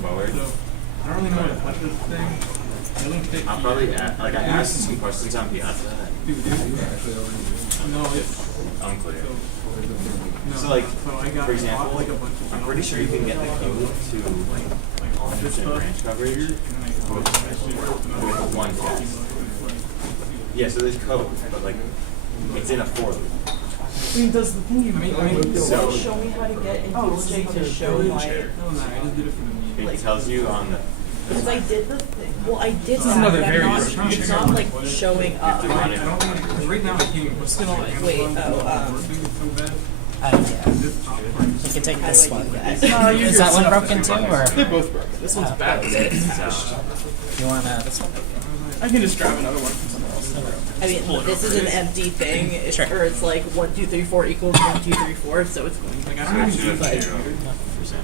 forward. I don't really know what this thing. I'll probably I asked some questions on behalf of that. No, it's Unclear. So like, for example, I'm pretty sure you can get the code to 100% branch coverage with one test. Yeah, so there's code, but like, it's in a for loop. I mean, does the thing you So show me how to get into Jake to show my... it tells you on the. Because I did the thing. Well, I did is that, another but very it's not like showing up. You run it. Right now I can't even put it. Wait, Yeah. You can take this one. that? Is that one broken too, or They're both broken. This one's bad. you want this one? I can just grab another one from somewhere else. I mean, this is an empty thing, or it's like 1, 2, 3, 4 equals 1, 2, 3, 4, so it's going to crash. But 0%.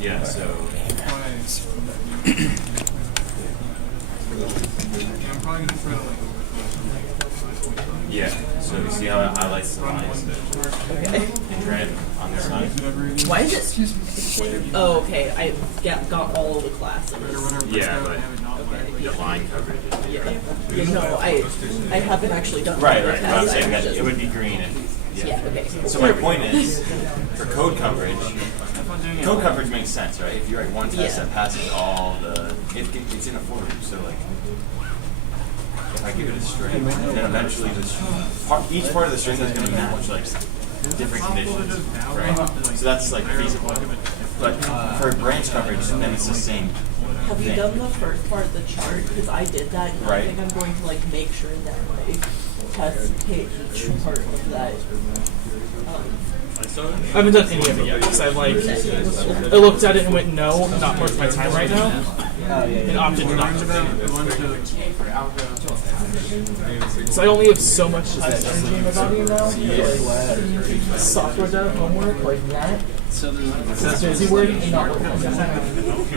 Yeah, so. Yeah, so you see how it highlights the lines in red on this side? why is it? Oh, okay. I got all of the classes. Yeah, but the line coverage is Yeah, no, I haven't actually done right. the But I'm test. saying I that just- it would be green if. Yeah, okay. So my point is, for code coverage makes sense, right? If you write one test that passes all the, it's in a for loop. So like, if I give it a string, then eventually each part of the string is going to match like different conditions, right? So that's like feasible. But for branch coverage, then it's the same. Have you done the first part of the chart? Because I did that, and I Right. think I'm going to like make sure that my test hit each part of that. I haven't done any of it yet because I looked at it and went, no, not worth my time right now, and opted not to. So I only have so much test energy in my body now. Like, software dev homework like that. It's busy work and not work on that.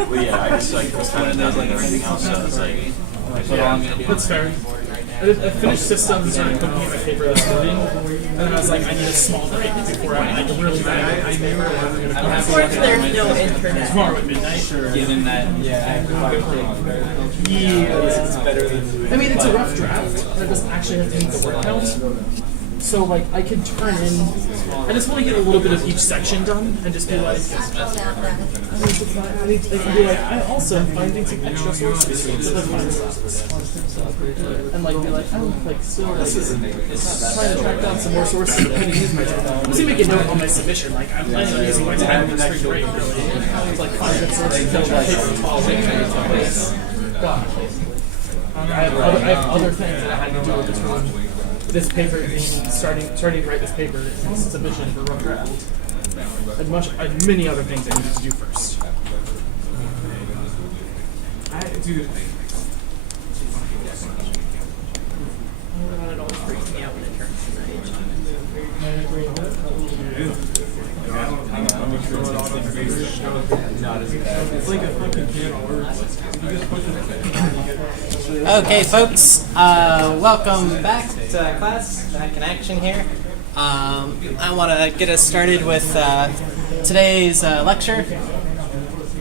Well, yeah, I just like kind of does like everything else. So it's like, yeah. That's fair. I finished systems and started looking at my paper this morning, and then I was like, I need a small break before I really Unfortunately, there's no internet. tomorrow at midnight. Given that, It's better than. I mean, it's a rough draft, but it doesn't actually have to meet the word count. So, like, I could turn in. I just want to get a little bit of each section done and just be like, I can be like, I also am finding some extra sources. And like, be like, oh, like, still trying to track down some more sources that I'm going to use my time. I'm just make a note on my submission, like, I'm planning on using my time in this break, really. It's like 5 good sources that I have other things that I had to do with this one. This paper, starting to write this paper, is submission for rough draft. I had many other things I needed to do first. It always freaks me out when it turns Okay, folks, welcome back to class. Back in action here. I want to get us started with today's lecture.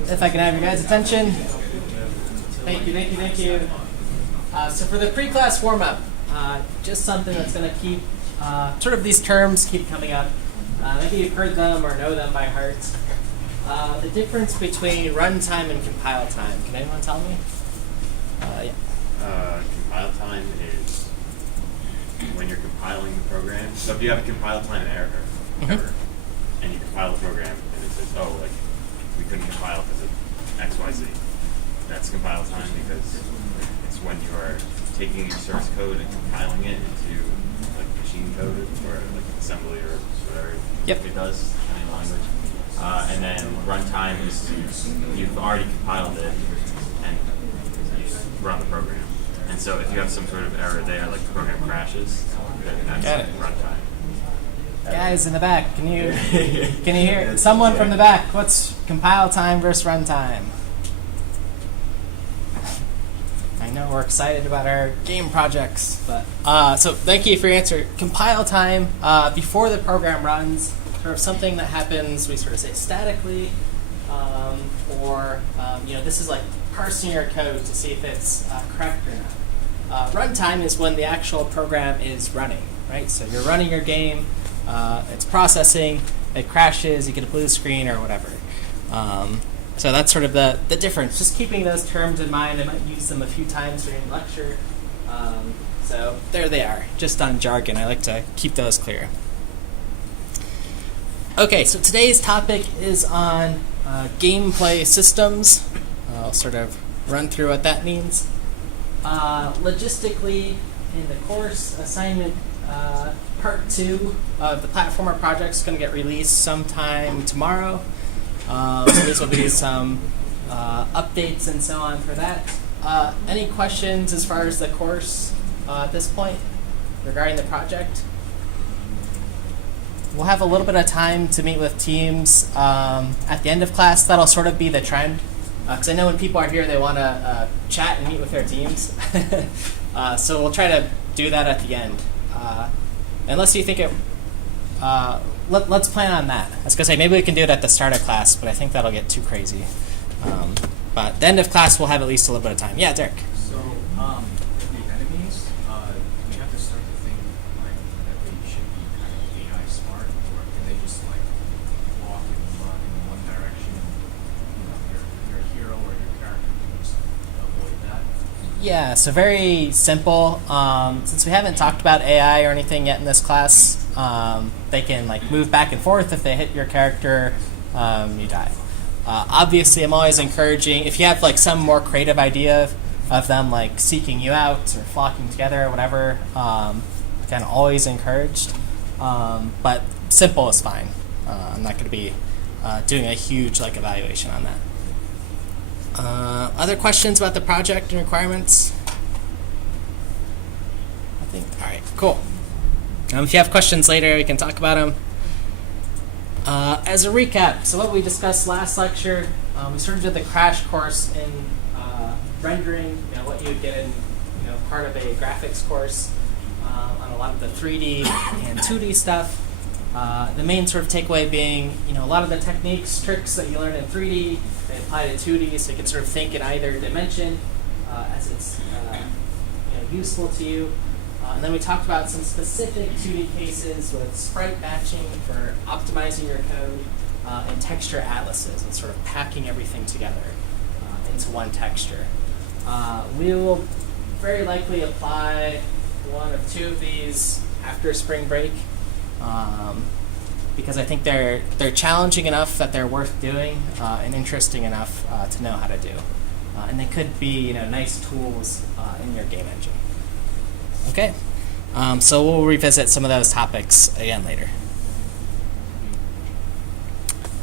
If I can have your guys' attention. Thank you. So for the pre-class warm-up, just something that's going to keep, sort of these terms keep coming up. Maybe you've heard them or know them by heart. The difference between runtime and compile time. Can anyone tell me? Yeah. Compile time is when you're compiling the program. So if you have a compile time error, and you compile the program and it says, oh, like we couldn't compile because of X, Y, Z. That's compile time because it's when you are taking your source code and compiling it into like machine code or like assembly or whatever it does, depending on language. And then runtime is you've already compiled it and you run the program. And so if you have some sort of error there, like the program crashes, then that's runtime. Guys in the back, can you hear? Someone from the back, what's compile time versus runtime? I know we're excited about our game projects, but so thank you for your answer. Compile time before the program runs, sort of something that happens. We sort of say statically, or this is like parsing your code to see if it's correct or not. Runtime is when the actual program is running, right? So you're running your game, it's processing, it crashes, you get a blue screen or whatever. So that's sort of the difference. Just keeping those terms in mind. I might use them a few times during the lecture. So there they are, just on jargon. I like to keep those clear. Okay, so today's topic is on gameplay systems. I'll sort of run through what that means. Logistically, in the course assignment, part 2 of the platformer project is going to get released sometime tomorrow. So these will be some updates and so on for that. Any questions as far as the course at this point regarding the project? We'll have a little bit of time to meet with teams at the end of class. That'll sort of be the trend. Because I know when people are here, they want to chat and meet with their teams. So we'll try to do that at the end. Unless you think it... let's plan on that. I was going to say, maybe we can do it at the start of class, but I think that'll get too crazy. But at the end of class, we'll have at least a little bit of time. Yeah, Derek. So, with the enemies, do we have to start to think like that they should be kind of AI smart, or can they just like walk and run in one direction? Your hero or your character can just avoid that. Yeah, so very simple. Since we haven't talked about AI or anything yet in this class, they can like move back and forth. If they hit your character, you die. Obviously, I'm always encouraging, if you have like some more creative idea of them like seeking you out or flocking together or whatever, again, always encouraged. But simple is fine. I'm not going to be doing a huge like evaluation on that. Other questions about the project and requirements? I think, all right, cool. If you have questions later, we can talk about them. As a recap, so what we discussed last lecture, we sort of did the crash course in rendering, what you would get in part of a graphics course on a lot of the 3D and 2D stuff. The main sort of takeaway being, a lot of the techniques, tricks that you learn in 3D, they apply to 2D, so you can sort of think in either dimension as it's useful to you. And then we talked about some specific 2D cases with sprite matching for optimizing your code and texture atlases and sort of packing everything together into one texture. We will very likely apply one of 2 of these after spring break because I think they're challenging enough that they're worth doing and interesting enough to know how to do. And they could be nice tools in your game engine. Okay, so we'll revisit some of those topics again later.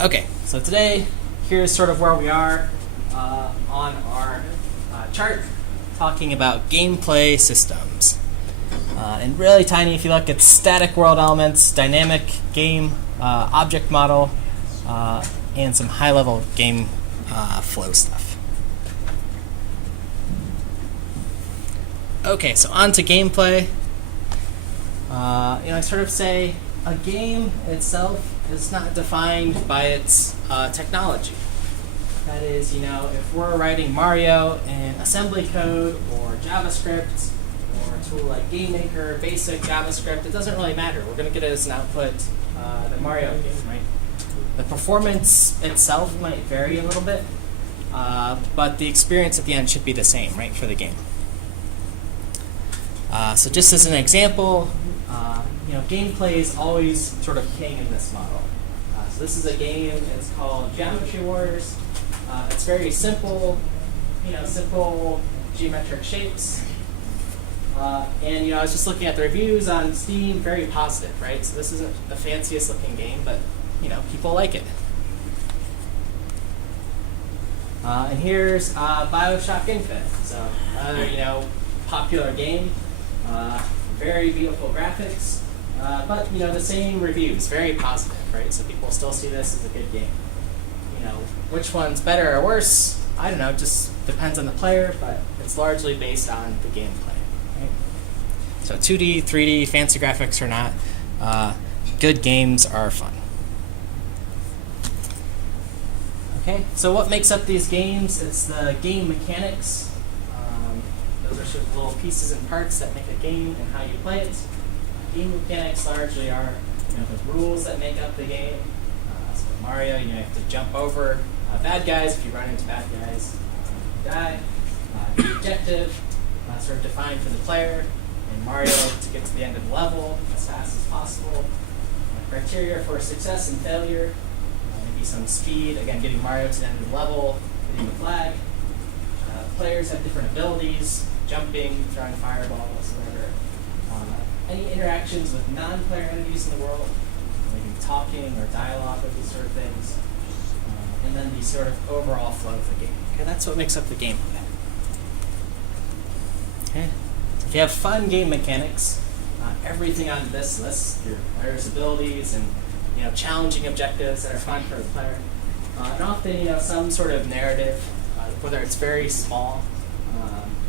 Okay, so today, here's sort of where we are on our chart, talking about gameplay systems. And really tiny, if you look, it's static world elements, dynamic game object model, and some high-level game flow stuff. Okay, so on to gameplay. I sort of say a game itself is not defined by its technology. That is, if we're writing Mario in assembly code or JavaScript or a tool like GameMaker, basic JavaScript, it doesn't really matter. We're going to get it as an output, the Mario game, right? The performance itself might vary a little bit, but the experience at the end should be the same, right, for the game. So just as an example, gameplay is always sort of king in this model. So this is a game, it's called Geometry Wars. It's very simple, simple geometric shapes. And I was just looking at the reviews on Steam, very positive, right? So this isn't the fanciest looking game, but people like it. And here's BioShock Infinite. So another popular game. Very beautiful graphics, but the same reviews, very positive, right? So people still see this as a good game. Which one's better or worse? I don't know. Just depends on the player, but it's largely based on the gameplay. Right? So 2D, 3D, fancy graphics or not, good games are fun. Okay, so what makes up these games? It's the game mechanics. Those are sort of little pieces and parts that make a game and how you play it. Game mechanics largely are the rules that make up the game. So in Mario, you have to jump over bad guys. If you run into bad guys, you die. The objective sort of defined for the player. In Mario, to get to the end of the level as fast as possible. Criteria for success and failure. Maybe some speed, again, getting Mario to the end of the level, hitting the flag. Players have different abilities, jumping, throwing fireballs, whatever. Any interactions with non-player entities in the world, maybe talking or dialogue or these sort of things. And then the sort of overall flow of the game. Okay, that's what makes up the gameplay. Okay. If you have fun game mechanics, everything on this list, your player's abilities and challenging objectives that are fun for the player, and often some sort of narrative, whether it's very small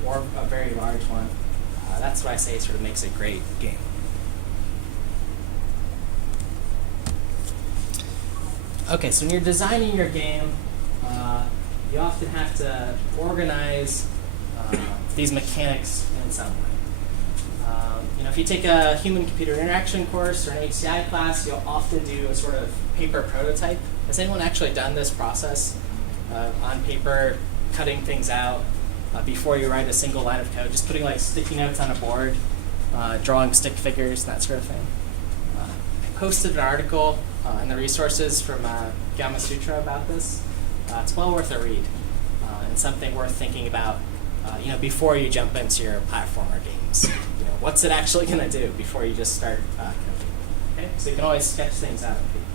or a very large one. That's what I say sort of makes a great game. Okay, so when you're designing your game, you often have to organize these mechanics in some way. If you take a human-computer interaction course or an HCI class, you'll often do a sort of paper prototype. Has anyone actually done this process on paper, cutting things out before you write a single line of code, just putting like sticky notes on a board, drawing stick figures, that sort of thing? I posted an article in the resources from Gamma Sutra about this. It's well worth a read and something worth thinking about before you jump into your platformer games. What's it actually going to do before you just start coding? Okay, so you can always sketch things out on paper.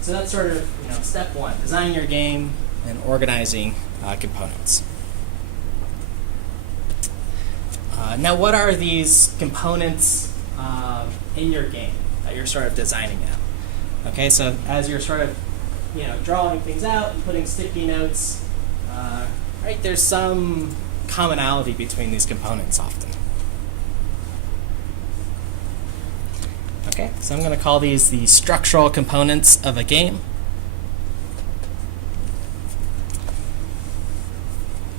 So that's sort of step one: designing your game and organizing components. Now, what are these components in your game that you're sort of designing now? Okay, so as you're sort of drawing things out and putting sticky notes, right? There's some commonality between these components often. Okay, so I'm going to call these the structural components of a game.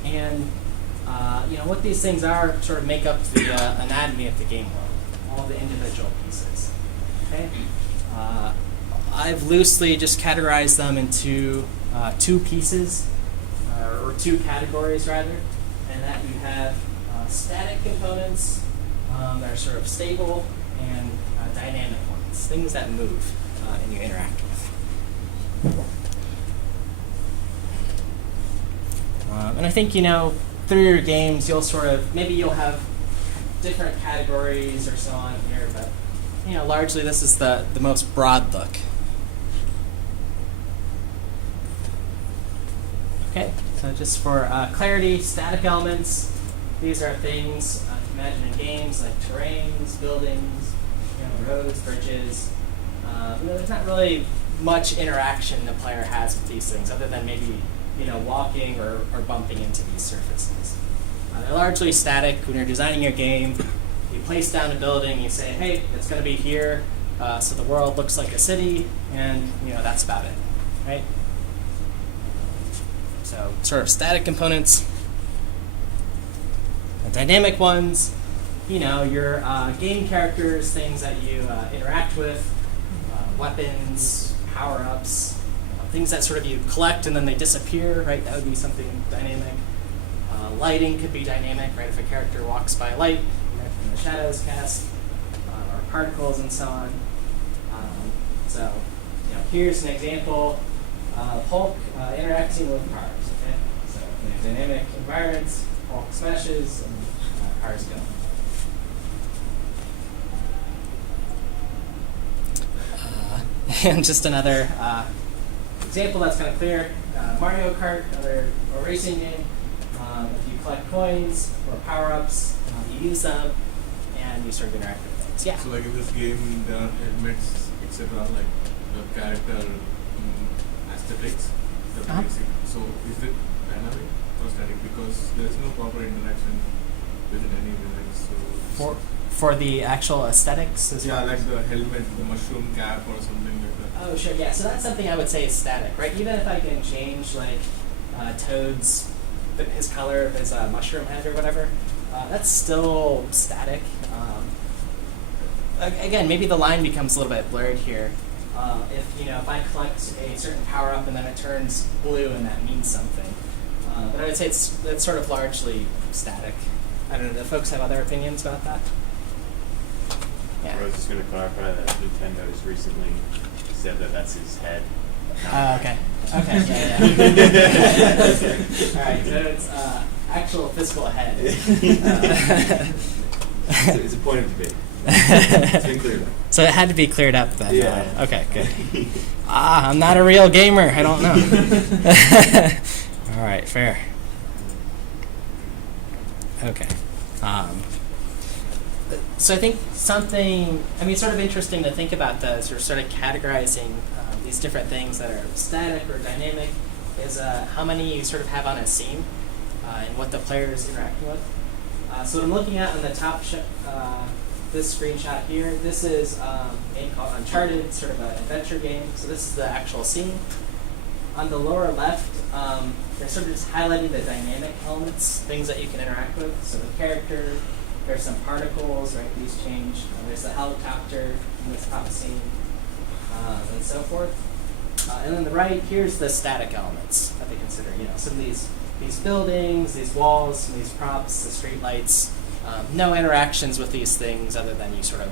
And what these things are sort of make up the anatomy of the game world, all the individual pieces. Okay, I've loosely just categorized them into two pieces, or two categories rather, and that you have static components that are sort of stable, and dynamic ones, things that move and you interact with. And I think through your games you'll sort of you'll have different categories or so on here, but largely this is the most broad look. Okay, so just for clarity, static elements, these are things you imagine in games like terrains, buildings, roads, bridges. There's not really much interaction the player has with these things other than maybe walking or bumping into these surfaces. They're largely static. When you're designing your game, you place down a building, you say, hey, it's going to be here, so the world looks like a city, and that's about it, right? So sort of static components. Dynamic ones, your game characters, things that you interact with, weapons, power-ups, things that sort of you collect and then they disappear, right? That would be something dynamic. Lighting could be dynamic, right? If a character walks by light, and the shadows cast, or particles and so on. So here's an example of Hulk interacting with cars, okay? So in a dynamic environment, Hulk smashes and cars go. And just another example that's kind of clear, Mario Kart, another racing game. If you collect coins or power-ups, you use them, and you sort of interact with things. Yeah? So like in this game, there are helmets, etc., like the character aesthetics, the basic. So is it dynamic or static? Because there is no proper interaction within any village. So For the actual aesthetics as well? like the helmet, the mushroom cap or something like that. Oh, sure, yeah. So that's something I would say is static, right? Even if I can change like Toad's his color of his mushroom head or whatever, that's still static. Again, maybe the line becomes a little bit blurred here. If I collect a certain power up and then it turns blue and that means something, but I would say that's sort of largely static. I don't know. Do folks have other opinions about that? Yeah. I was just going to clarify that Nintendo has recently said that that's his head. Okay. Okay. Yeah. All right. So it's actual physical head. It's a point of debate. It's been cleared up. So it had to be cleared up then. Yeah. Okay. Good. I'm not a real gamer. I don't know. All right. Fair. Okay. So I think it's sort of interesting to think about those, or sort of categorizing these different things that are static or dynamic, is how many you sort of have on a scene and what the player is interacting with. So what I'm looking at on the top, this screenshot here, this is a game called Uncharted, sort of an adventure game. So this is the actual scene. On the lower left, they're sort of just highlighting the dynamic elements, things that you can interact with. So the character, there's some particles, right? These change. There's the helicopter in this top scene, and so forth. And then the right, here's the static elements that they consider. Some of these buildings, these walls, some of these props, the street lights. No interactions with these things other than you sort of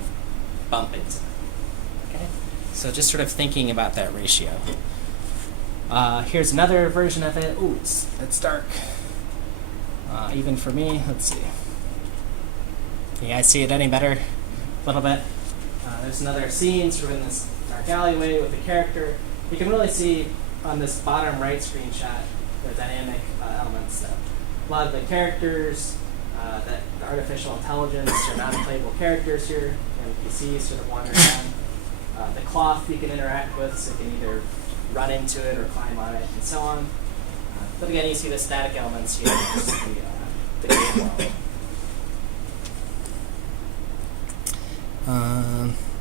bump into them. Okay? So just sort of thinking about that ratio. Here's another version of it. Ooh, it's dark. Even for me, let's see. Can you guys see it any better? A little bit. There's another scene sort of in this dark alleyway with the character. You can really see on this bottom right screenshot the dynamic elements. So a lot of the characters, the artificial intelligence or non-playable characters here, NPCs sort of wandering around. The cloth you can interact with, so you can either run into it or climb on it and so on. But again, you see the static elements here, just the game world.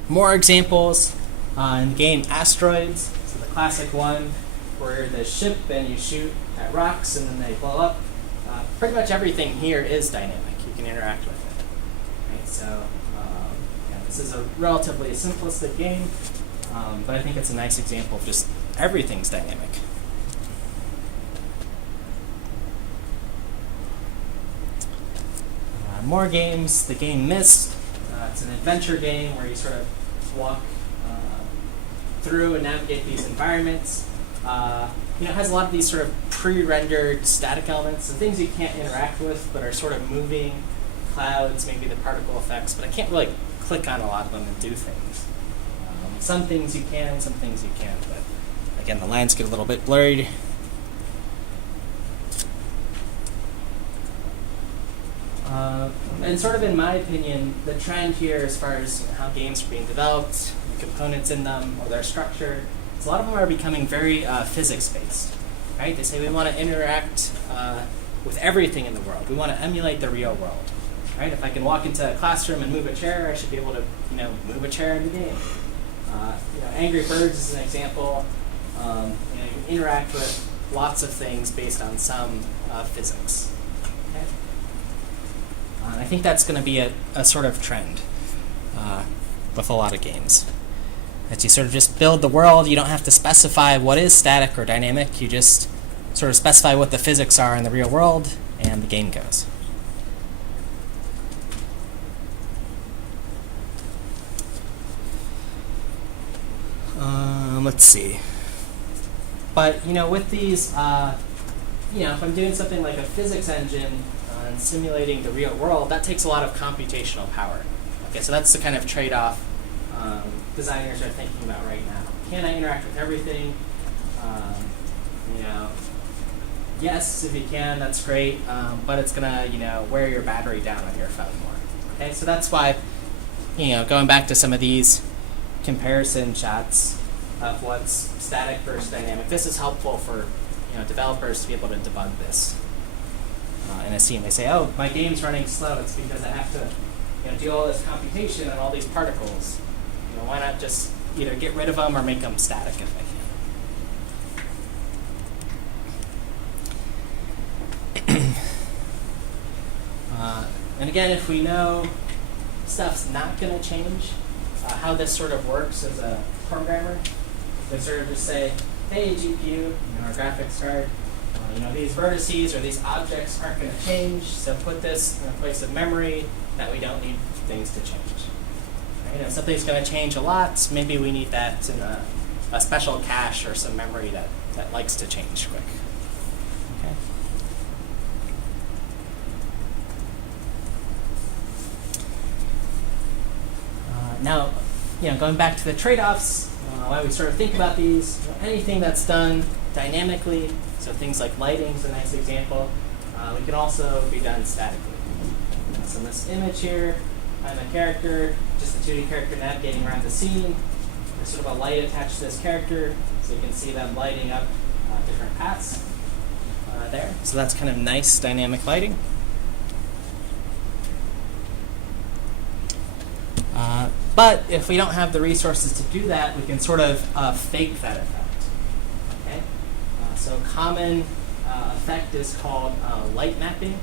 More examples in the game Asteroids. So the classic one where the ship and you shoot at rocks and then they blow up. Pretty much everything here is dynamic. You can interact with it. Right? So this is a relatively simplistic game, but I think it's a nice example of just everything's dynamic. More games. The game Myst. It's an adventure game where you sort of walk through and navigate these environments. It has a lot of these sort of pre-rendered static elements and things you can't interact with but are sort of moving, clouds, maybe the particle effects, but I can't really click on a lot of them and do things. Some things you can, some things you can't, but again, the lines get a little bit blurred. And sort of in my opinion, the trend here as far as how games are being developed, the components in them, or their structure, is a lot of them are becoming very physics-based. Right? They say we want to interact with everything in the world. We want to emulate the real world. Right? If I can walk into a classroom and move a chair, I should be able to move a chair in the game. Angry Birds is an example. You can interact with lots of things based on some physics. Okay? I think that's going to be a sort of trend with a lot of games. That you sort of just build the world. You don't have to specify what is static or dynamic. You just sort of specify what the physics are in the real world, and the game goes. Let's see. But with these, if I'm doing something like a physics engine and simulating the real world, that takes a lot of computational power. Okay, so that's the kind of trade-off designers are thinking about right now. Can I interact with everything? Yes, if you can, that's great, but it's gonna, wear your battery down on your phone more. Okay, so that's why, going back to some of these comparison shots of what's static versus dynamic, this is helpful for, developers to be able to debug this in a scene. They say, oh, my game's running slow. It's because I have to, do all this computation on all these particles. Why not just either get rid of them or make them static if I can. And again, if we know stuff's not going to change, how this sort of works as a programmer, we sort of just say, hey, GPU, our graphics card, these vertices or these objects aren't going to change, so put this in a place of memory that we don't need things to change. Right? If something's going to change a lot, maybe we need that in a special cache or some memory that likes to change quick. Okay. Now, going back to the trade-offs, why we sort of think about these, anything that's done dynamically, so things like lighting is a nice example, we can also be done statically. So in this image here, I'm a character, just a 2D character navigating around the scene. There's sort of a light attached to this character, so you can see them lighting up different paths there. So that's kind of nice dynamic lighting. But if we don't have the resources to do that, we can sort of fake that effect. Okay? So a common effect is called light mapping.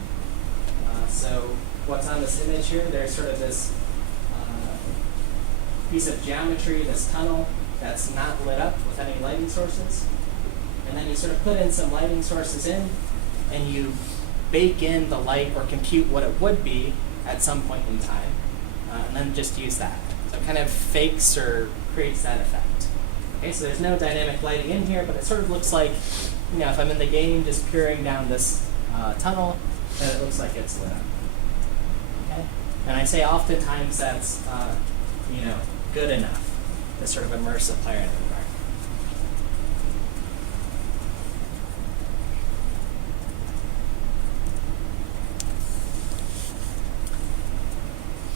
So what's on this image here, there's sort of this piece of geometry, this tunnel, that's not lit up with any lighting sources. And then you sort of put in some lighting sources in, and you bake in the light or compute what it would be at some point in time, and then just use that. So it kind of fakes or creates that effect. Okay, so there's no dynamic lighting in here, but it sort of looks like, if I'm in the game just peering down this tunnel, then it looks like it's lit up. Okay? And I say oftentimes that's, good enough to sort of immerse a player in the environment.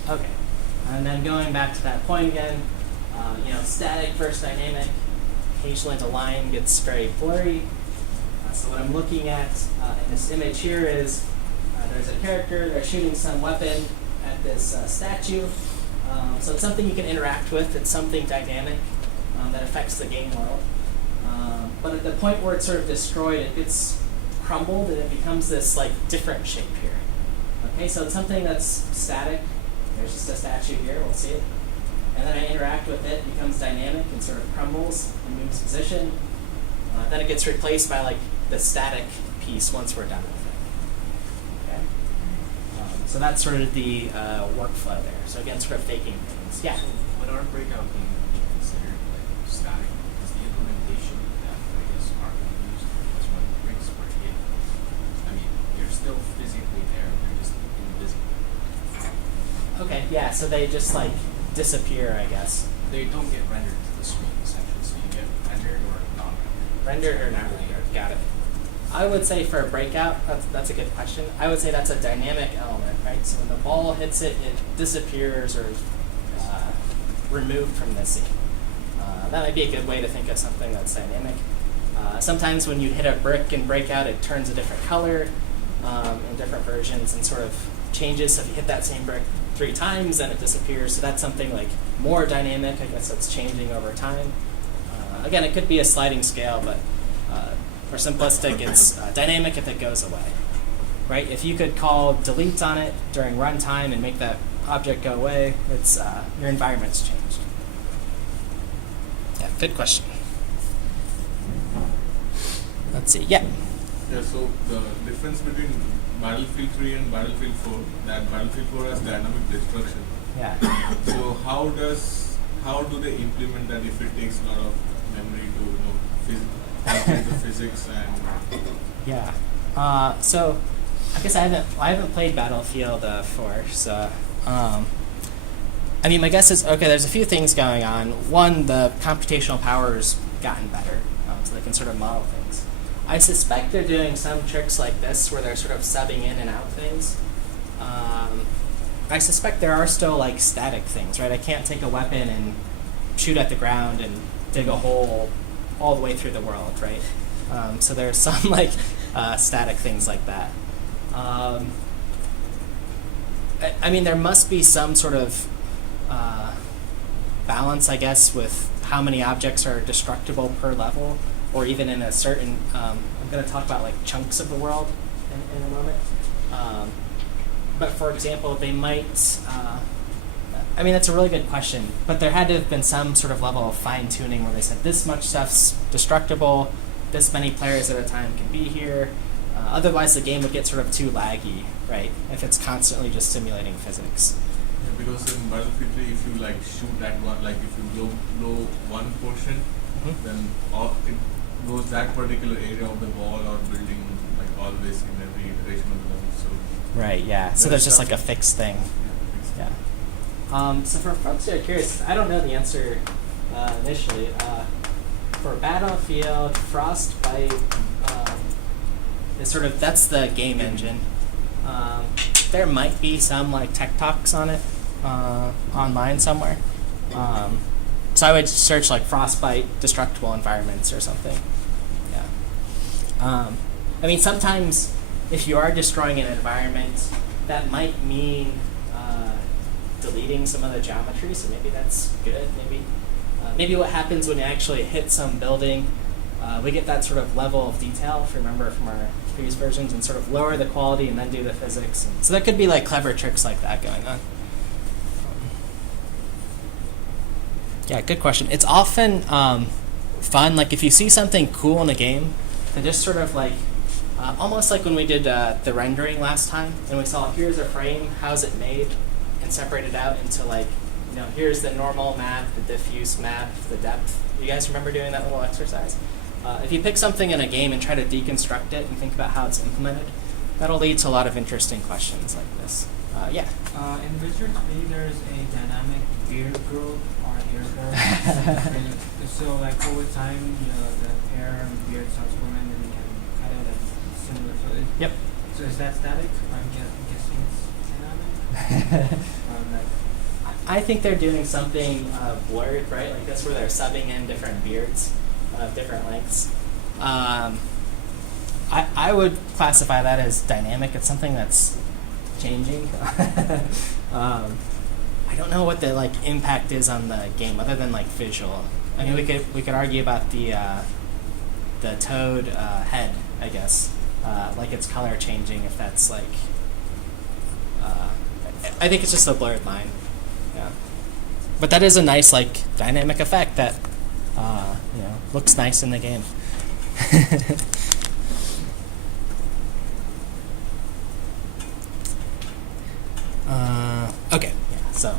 Okay, and then going back to that point again, static versus dynamic. Occasionally the line gets very blurry. So what I'm looking at in this image here is there's a character, they're shooting some weapon at this statue. So it's something you can interact with. It's something dynamic that affects the game world. But at the point where it's sort of destroyed, it gets crumbled and it becomes this different shape here. Okay, so it's something that's static. There's just a statue here, we'll see it. And then I interact with it, it becomes dynamic and sort of crumbles and moves position. Then it gets replaced by the static piece once we're done with it. Okay? So that's sort of the workflow there. So again, sort of faking things. Yeah? Would our breakout being considered static? Is the implementation that are going to use is when bricks were hit? You're still physically there, they're just invisible. Okay, yeah, so they just disappear, I guess. They don't get rendered to the screen, essentially, so you get rendered or non-rendered. Rendered or not rendered, got it. I would say for a breakout, that's a good question. I would say that's a dynamic element, right? So when the ball hits it, it disappears or is removed from the scene. That might be a good way to think of something that's dynamic. Sometimes when you hit a brick in breakout, it turns a different color in different versions and sort of changes. So if you hit that same brick 3 times, then it disappears. So that's something more dynamic. I guess that's changing over time. Again, it could be a sliding scale, but for simplistic, it's dynamic if it goes away. Right? If you could call delete on it during runtime and make that object go away, it's your environment's changed. Yeah, good question. Let's see. Yeah. Yeah, so the difference between Battlefield 3 and Battlefield 4, that Battlefield 4 has dynamic destruction. Yeah. So how do they implement that if it takes a lot of memory to calculate the physics and Yeah. So I guess I haven't played Battlefield 4, so my guess is there's a few things going on. One, the computational power's gotten better, so they can sort of model things. I suspect they're doing some tricks like this where they're sort of subbing in and out things. I suspect there are still static things, right? I can't take a weapon and shoot at the ground and dig a hole all the way through the world, right? So there's some static things like that. There must be some sort of balance, I guess, with how many objects are destructible per level, or even in a certain. I'm going to talk about like chunks of the world in a moment. But for example, they might. I mean, that's a really good question. But there had to have been some sort of level of fine tuning where they said this much stuff's destructible, this many players at a time can be here. Otherwise, the game would get sort of too laggy, right? If it's constantly just simulating physics. Yeah, because in Battlefield 3, if you like shoot at one, like if you blow one portion, then it goes that particular area of the wall or building, like always in every iteration of the level. So right. Yeah. So there's just like a fixed thing. Yeah. So for folks who are curious, I don't know the answer initially. For Battlefield, Frostbite is sort of, that's the game engine. There might be some like tech talks on it online somewhere. So I would search like Frostbite destructible environments or something. Yeah. I mean, sometimes if you are destroying an environment, that might mean deleting some of the geometry, so maybe that's good. Maybe what happens when you actually hit some building, we get that sort of level of detail, if you remember from our previous versions, and sort of lower the quality and then do the physics. So there could be like clever tricks like that going on. Yeah, good question. It's often fun, like if you see something cool in a game, to just sort of like, almost like when we did the rendering last time, and we saw here's a frame, how's it made, and separate it out into like, you know, here's the normal map, the diffuse map, the depth. You guys remember doing that little exercise? If you pick something in a game and try to deconstruct it and think about how it's implemented, that'll lead to a lot of interesting questions like this. Yeah. In Witcher 3, there's a dynamic beard growth or hair growth. And so, like over time, the hair and beard starts growing, and you can cut it and similar. So, Yep. So is that static? I'm guessing it's dynamic. I think they're doing something blurred, right? Like that's where they're subbing in different beards of different lengths. I would classify that as dynamic. It's something that's changing. I don't know what the like impact is on the game other than like visual. I mean, we could argue about the toad head, I guess, like its color changing. If that's like, I think it's just a blurred line. Yeah, but that is a nice like dynamic effect that looks nice in the game. Okay, yeah. So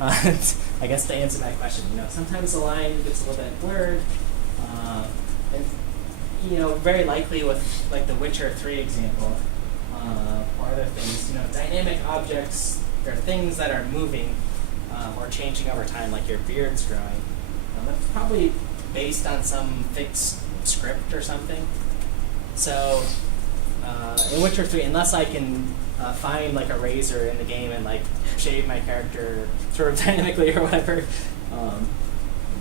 I guess to answer that question, sometimes the line gets a little bit blurred, and very likely with like the Witcher 3 example or other things, dynamic objects. There are things that are moving or changing over time, like your beard's growing. That's probably based on some fixed script or something. So in Witcher 3, unless I can find like a razor in the game and like shave my character sort of dynamically or whatever,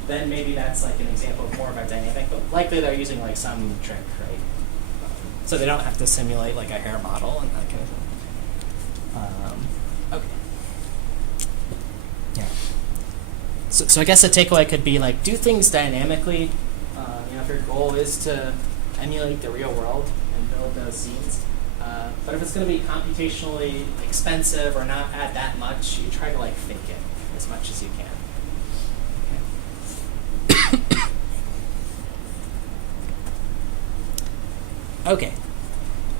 then maybe that's like an example of more of a dynamic, but likely they're using like some trick, right? So they don't have to simulate like a hair model and that kind of thing. Okay. Yeah. So I guess the takeaway could be like, do things dynamically. If your goal is to emulate the real world and build those scenes. But if it's going to be computationally expensive or not add that much, you try to like fake it as much as you can. Okay.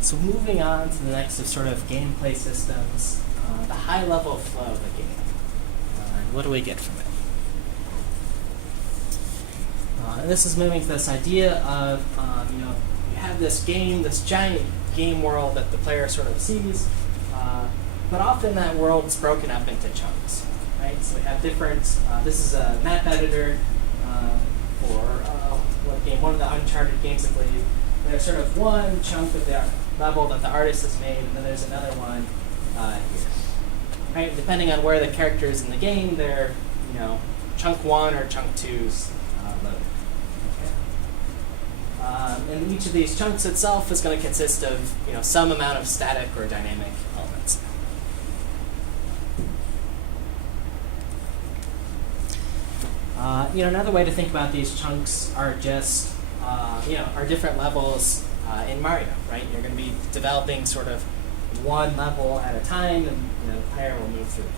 So moving on to the next of sort of gameplay systems, the high-level flow of the game. And what do we get from it? And this is moving to this idea of, you have this game, this giant game world that the player sort of sees, but often that world is broken up into chunks, right? So we have different, this is a map editor for what game, one of the Uncharted games, I believe. There's sort of one chunk of the level that the artist has made, and then there's another one here. Right? Depending on where the character is in the game, they're, chunk 1 or chunk 2's loaded. And each of these chunks itself is going to consist of, some amount of static or dynamic elements. Another way to think about these chunks are just, are different levels in Mario, right? You're going to be developing sort of one level at a time, and the player will move through them.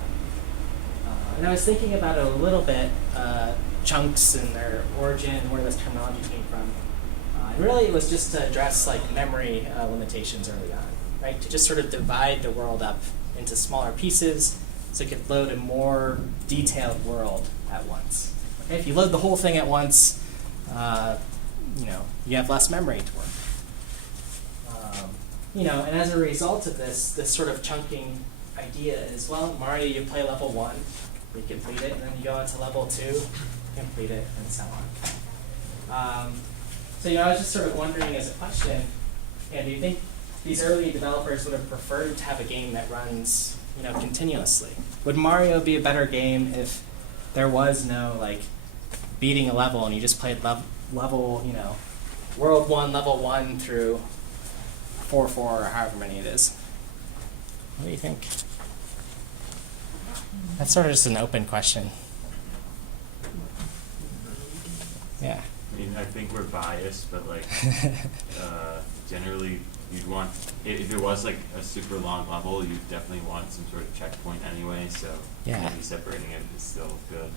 And I was thinking about it a little bit, chunks and their origin and where this terminology came from. And really, it was just to address like memory limitations early on, right? To just sort of divide the world up into smaller pieces, so you could load a more detailed world at once. Okay? If you load the whole thing at once, you have less memory to work. And as a result of this sort of chunking idea is, well, in Mario, you play level 1, you complete it, and then you go into level 2, complete it, and so on. I was just sort of wondering as a question, do you think these early developers would have preferred to have a game that runs, continuously? Would Mario be a better game if there was no beating a level and you just played level, world 1, level 1 through 4, or however many it is? What do you think? That's sort of just an open question. Yeah. I mean, I think we're biased, but generally, you'd want, if it was like a super long level, you'd definitely want some sort of checkpoint anyway. So yeah, maybe separating it is still good.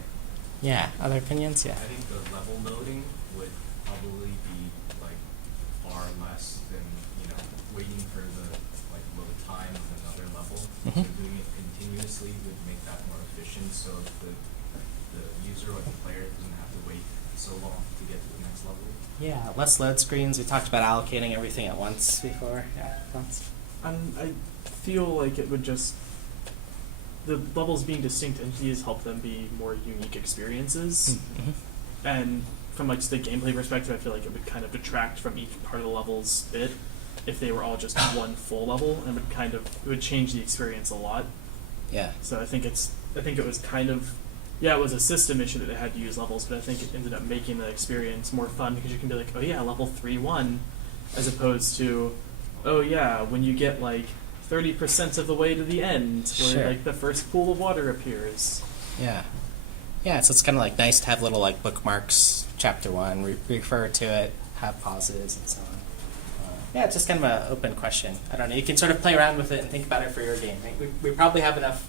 Yeah. Other opinions? Yeah. I think the level loading would probably be far less than waiting for the load time of another level. Mm-hmm. So doing it continuously would make that more efficient, so the user or the player doesn't have to wait so long to get to the next level. Yeah, less load screens. We talked about allocating everything at once before. Yeah, thoughts? I feel like it would just, the levels being distinct entities help them be more unique experiences. Mm-hmm. And from just the gameplay perspective, I feel like it would kind of detract from each part of the level's bit if they were all just one full level, and it would change the experience a lot. Yeah. So I think it was kind of, it was a system issue that they had to use levels, but I think it ended up making the experience more fun because you can be like, oh yeah, level 3-1, as opposed to, oh yeah, when you get 30% of the way to the end, where Sure. the first pool of water appears. Yeah. Yeah, so it's kind of nice to have little bookmarks, chapter 1, refer to it, have pauses, and so on. Yeah, it's just kind of an open question. I don't know. You can sort of play around with it and think about it for your game. Right? We probably have enough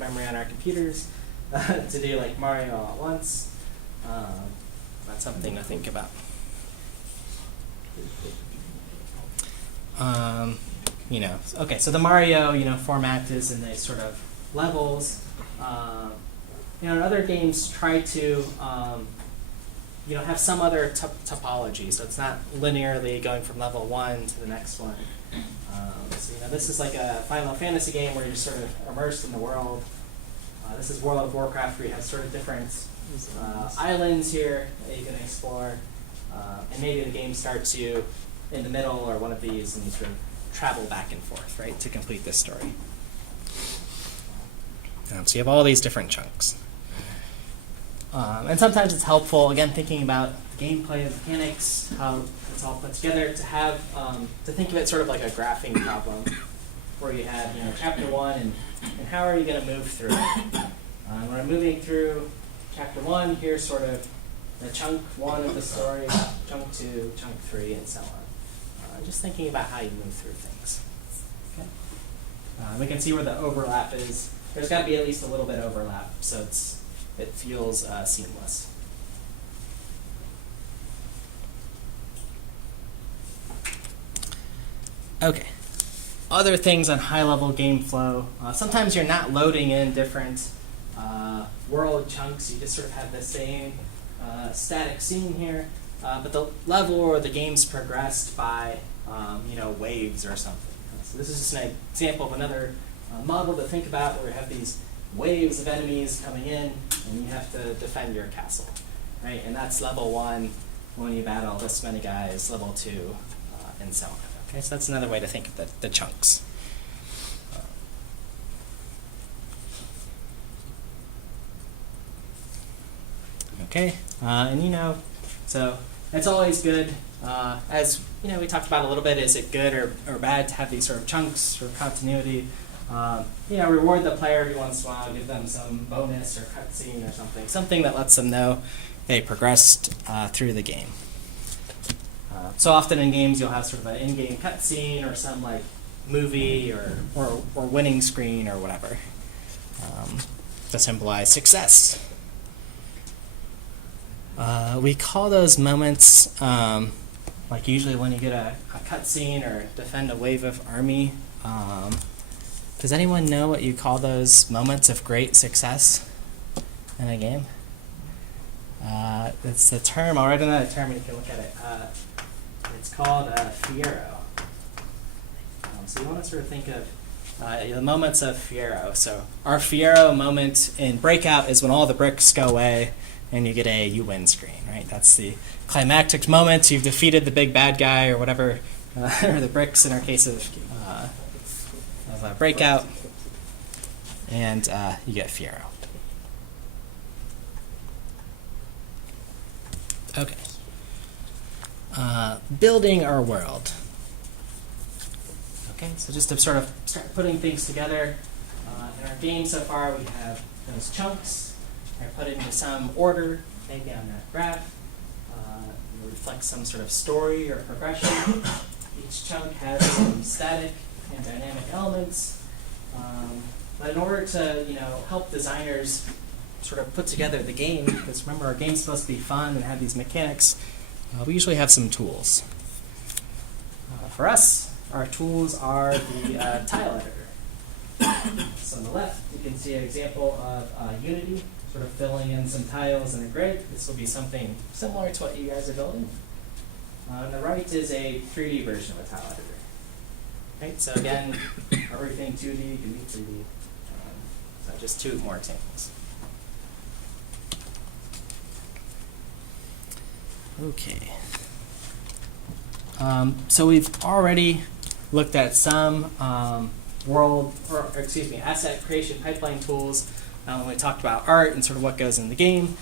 memory on our computers to do Mario all at once. That's something to think about. Okay, so the Mario, format is in these sort of levels. Other games try to, have some other topology, so it's not linearly going from level 1 to the next one. This is like a Final Fantasy game where you're sort of immersed in the world. This is World of Warcraft, where you have sort of different islands here that you can explore, and maybe the game starts you in the middle or one of these, and you sort of travel back and forth, right, to complete this story. So you have all these different chunks. And sometimes it's helpful, again, thinking about the gameplay and mechanics, how it's all put together, to have to think of it sort of like a graphing problem, where you have chapter 1 and how are you going to move through it. When I'm moving through chapter 1, here's sort of the chunk 1 of the story, chunk 2, chunk 3, and so on. Just thinking about how you move through things. Okay. We can see where the overlap is. There's got to be at least a little bit of overlap, so it feels seamless. Okay. Other things on high-level game flow. Sometimes you're not loading in different world chunks. You just sort of have the same static scene here, but the level or the game's progressed by waves or something. So this is just an example of another model to think about, where you have these waves of enemies coming in, and you have to defend your castle, right? And that's level 1 when you battle this many guys, level 2, and so on. Okay, so that's another way to think of the chunks. Okay, and so it's always good, as we talked about a little bit, is it good or bad to have these sort of chunks for continuity? Reward the player every once in a while, give them some bonus or cutscene or something that lets them know they progressed through the game. So often in games you'll have sort of an in-game cutscene or some like movie or winning screen or whatever to symbolize success. We call those moments, like usually when you get a cutscene or defend a wave of army. Does anyone know what you call those moments of great success in a game? It's the term, I'll write another term and you can look at it. It's called fiero. So you want to sort of think of the moments of fiero. So our fiero moment in Breakout is when all the bricks go away and you get a you win screen, right? That's the climactic moment. You've defeated the big bad guy or whatever, or the bricks in our case of Breakout, and you get fiero. Okay. Building our world. Okay, so just to sort of start putting things together, in our game so far we have those chunks. They're put into some order, maybe on that graph. Reflect some sort of story or progression. Each chunk has some static and dynamic elements. But in order to help designers sort of put together the game, because remember our game's supposed to be fun and have these mechanics, we usually have some tools. For us, our tools are the tile editor. So on the left, you can see an example of Unity, sort of filling in some tiles in a grid. This will be something similar to what you guys are building. On the right is a 3D version of a tile editor. Right, so again, everything 2D can be 3D. So just two more examples. Okay. So we've already looked at some asset creation pipeline tools when we talked about art and sort of what goes in the game.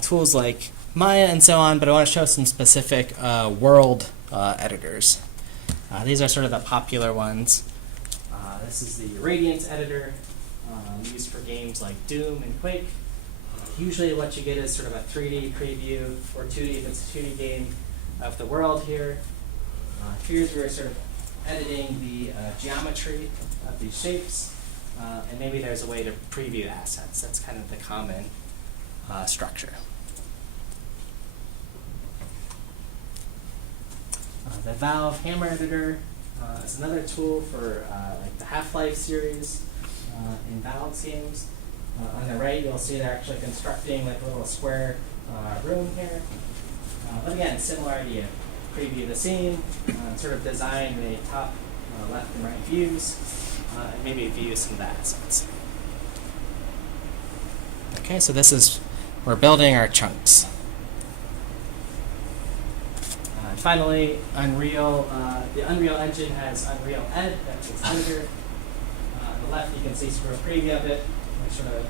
Tools like Maya and so on, but I want to show some specific world editors. These are sort of the popular ones. This is the Radiance editor used for games like Doom and Quake. Usually what you get is sort of a 3D preview, or 2D if it's a 2D game, of the world here. Here's where we're sort of editing the geometry of these shapes, and maybe there's a way to preview assets. That's kind of the common structure. The Valve Hammer Editor is another tool for like the Half-Life series in Valve's games. On the right, you'll see they're actually constructing like a little square room here. But again, similar idea. Preview the scene, sort of design the top, left, and right views, and maybe view some of the assets. Okay, so this is, we're building our chunks. Finally, Unreal, the Unreal Engine has Unreal Ed, that's its editor. On the left, you can see sort of a preview of it. We're sort of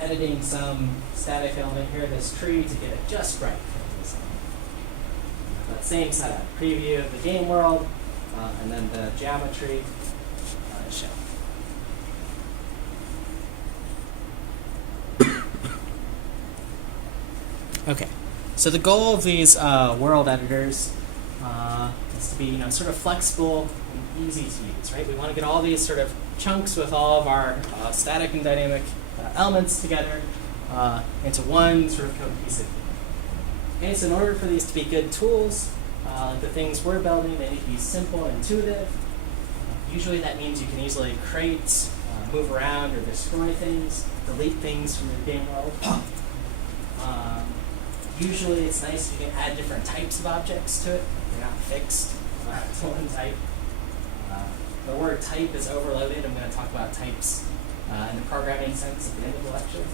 editing some static element here, this tree, to get it just right. That same setup, preview of the game world, and then the geometry show. Okay, so the goal of these world editors is to be, sort of flexible and easy to use, right? We want to get all these sort of chunks with all of our static and dynamic elements together into one sort of cohesive. Okay, so in order for these to be good tools, like the things we're building, they need to be simple and intuitive. Usually that means you can easily create, move around, or destroy things, delete things from your game world. Usually it's nice if you can add different types of objects to it. They're not fixed to one type. The word type is overloaded. I'm going to talk about types in the programming sense at the end of the lecture.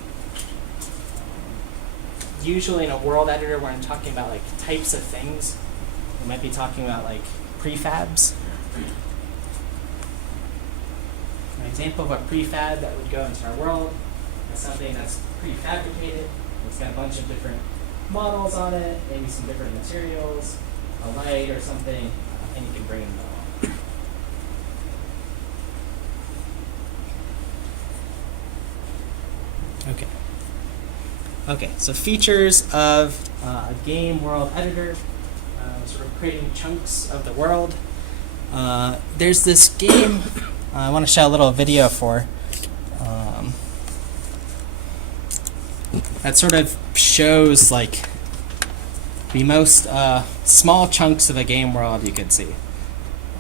Usually in a world editor, when I'm talking about like types of things, we might be talking about like prefabs. An example of a prefab that would go into our world is something that's prefabricated. It's got a bunch of different models on it, maybe some different materials, a light or something, and you can bring them along. Okay, so features of a game world editor, sort of creating chunks of the world. There's this game I want to show a little video for that sort of shows like the most small chunks of a game world you could see.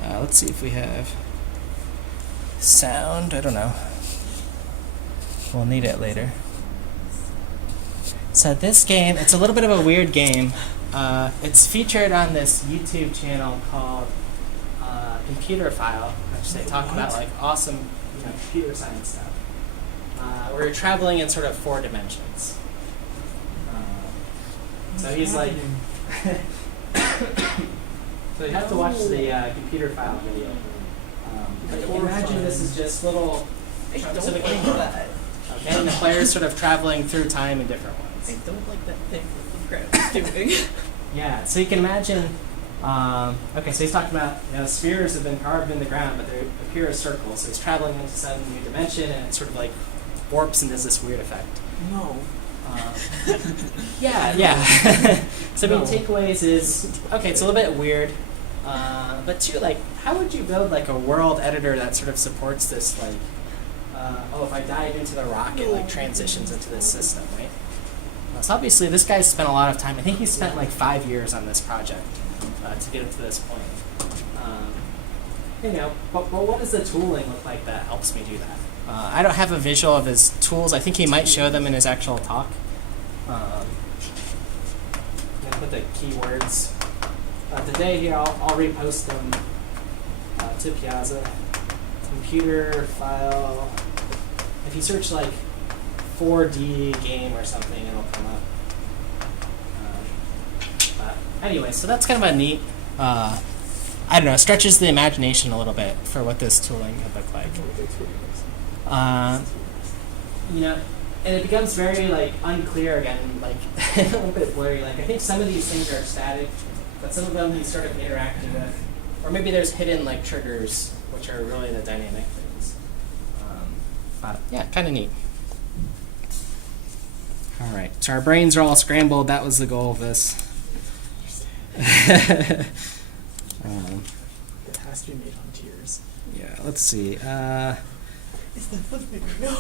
Let's see if we have sound. I don't know. We'll need it later. So this game, it's a little bit of a weird game. It's featured on this YouTube channel called Computer File, which they talk about like awesome, computer science stuff. Where you're traveling in sort of 4 dimensions. So he's like, so you have to watch the Computer File video. But imagine this is just little chunks of a game. Okay, and the player's sort of traveling through time in different ones. I don't like that thing that the crowd is doing. Yeah, so you can imagine, okay, so he's talking about, spheres have been carved in the ground, but they appear as circles. So he's traveling into some new dimension, and it sort of like warps and does this weird effect. No. Yeah. So takeaways is, okay, it's a little bit weird, but two, like, how would you build like a world editor that sort of supports this, like, if I dive into the rock, it like transitions into this system, right? So obviously this guy's spent a lot of time. I think he spent like 5 years on this project to get it to this point. But what does the tooling look like that helps me do that? I don't have a visual of his tools. I think he might show them in his actual talk. I'm going to put the keywords. Today here, I'll repost them to Piazza. Computer File. If you search like 4D game or something, it'll come up. But anyway, so that's kind of a neat, I don't know, stretches the imagination a little bit for what this tooling could look like. And it becomes very like unclear again, like a little bit blurry. Like I think some of these things are static, but some of them he's sort of interacting with, or maybe there's hidden like triggers, which are really the dynamic things. But yeah, kind of neat. All right, so our brains are all scrambled. That was the goal of this. It has to be made on tiers. Yeah, let's see. Is that what's bigger? No,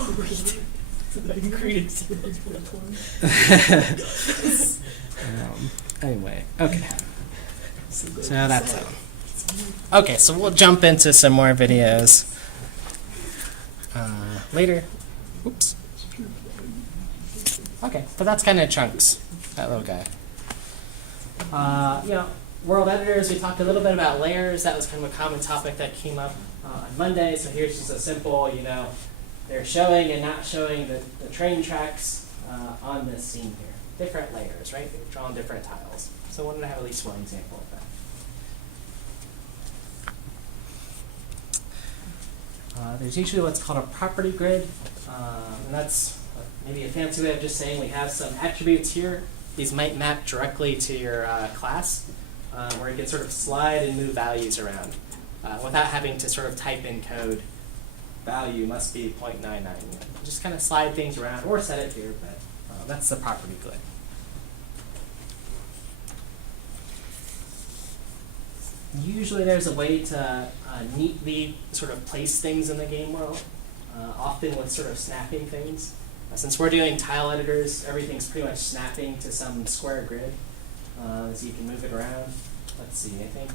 so the big creative Anyway, okay. So that's it. Okay, so we'll jump into some more videos later. Oops. Okay, but that's kind of chunks, that little guy. World editors, we talked a little bit about layers. That was kind of a common topic that came up on Monday. So here's just a simple, they're showing and not showing the train tracks on this scene here. Different layers, right? They've drawn different tiles. So I wanted to have at least one example of that. There's usually what's called a property grid, and that's maybe a fancy way of just saying we have some attributes here. These might map directly to your class, where you can sort of slide and move values around without having to sort of type in code. Value must be 0.99. Just kind of slide things around or set it here, but that's the property grid. Usually there's a way to neatly sort of place things in the game world, often with sort of snapping things. Since we're doing tile editors, everything's pretty much snapping to some square grid, so you can move it around. Let's see, I think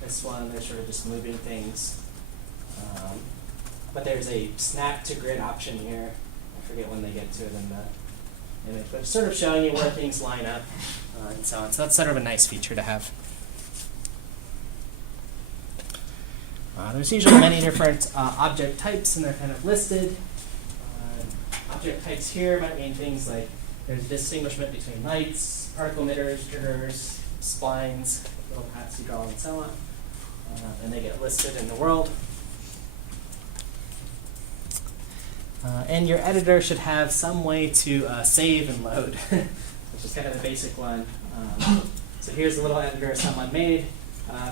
this one, they're sort of just moving things. But there's a snap to grid option here. I forget when they get to it in the image, but it's sort of showing you where things line up and so on. So that's sort of a nice feature to have. There's usually many different object types, and they're kind of listed. Object types here might mean things like there's distinguishment between lights, particle emitters, triggers, splines, little paths you draw, and so on. And they get listed in the world. And your editor should have some way to save and load, which is kind of the basic one. So here's a little editor someone made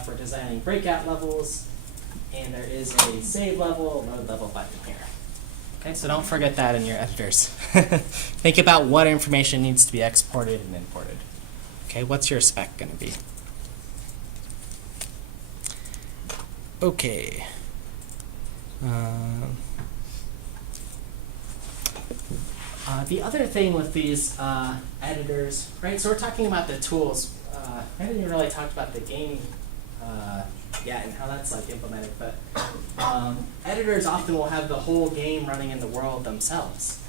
for designing breakout levels. And there is a save level, load level button here. Okay, so don't forget that in your editors. Think about what information needs to be exported and imported. Okay, what's your spec going to be? Okay. The other thing with these editors, right? So we're talking about the tools. I didn't even really talk about the game yet and how that's like implemented, but editors often will have the whole game running in the world themselves,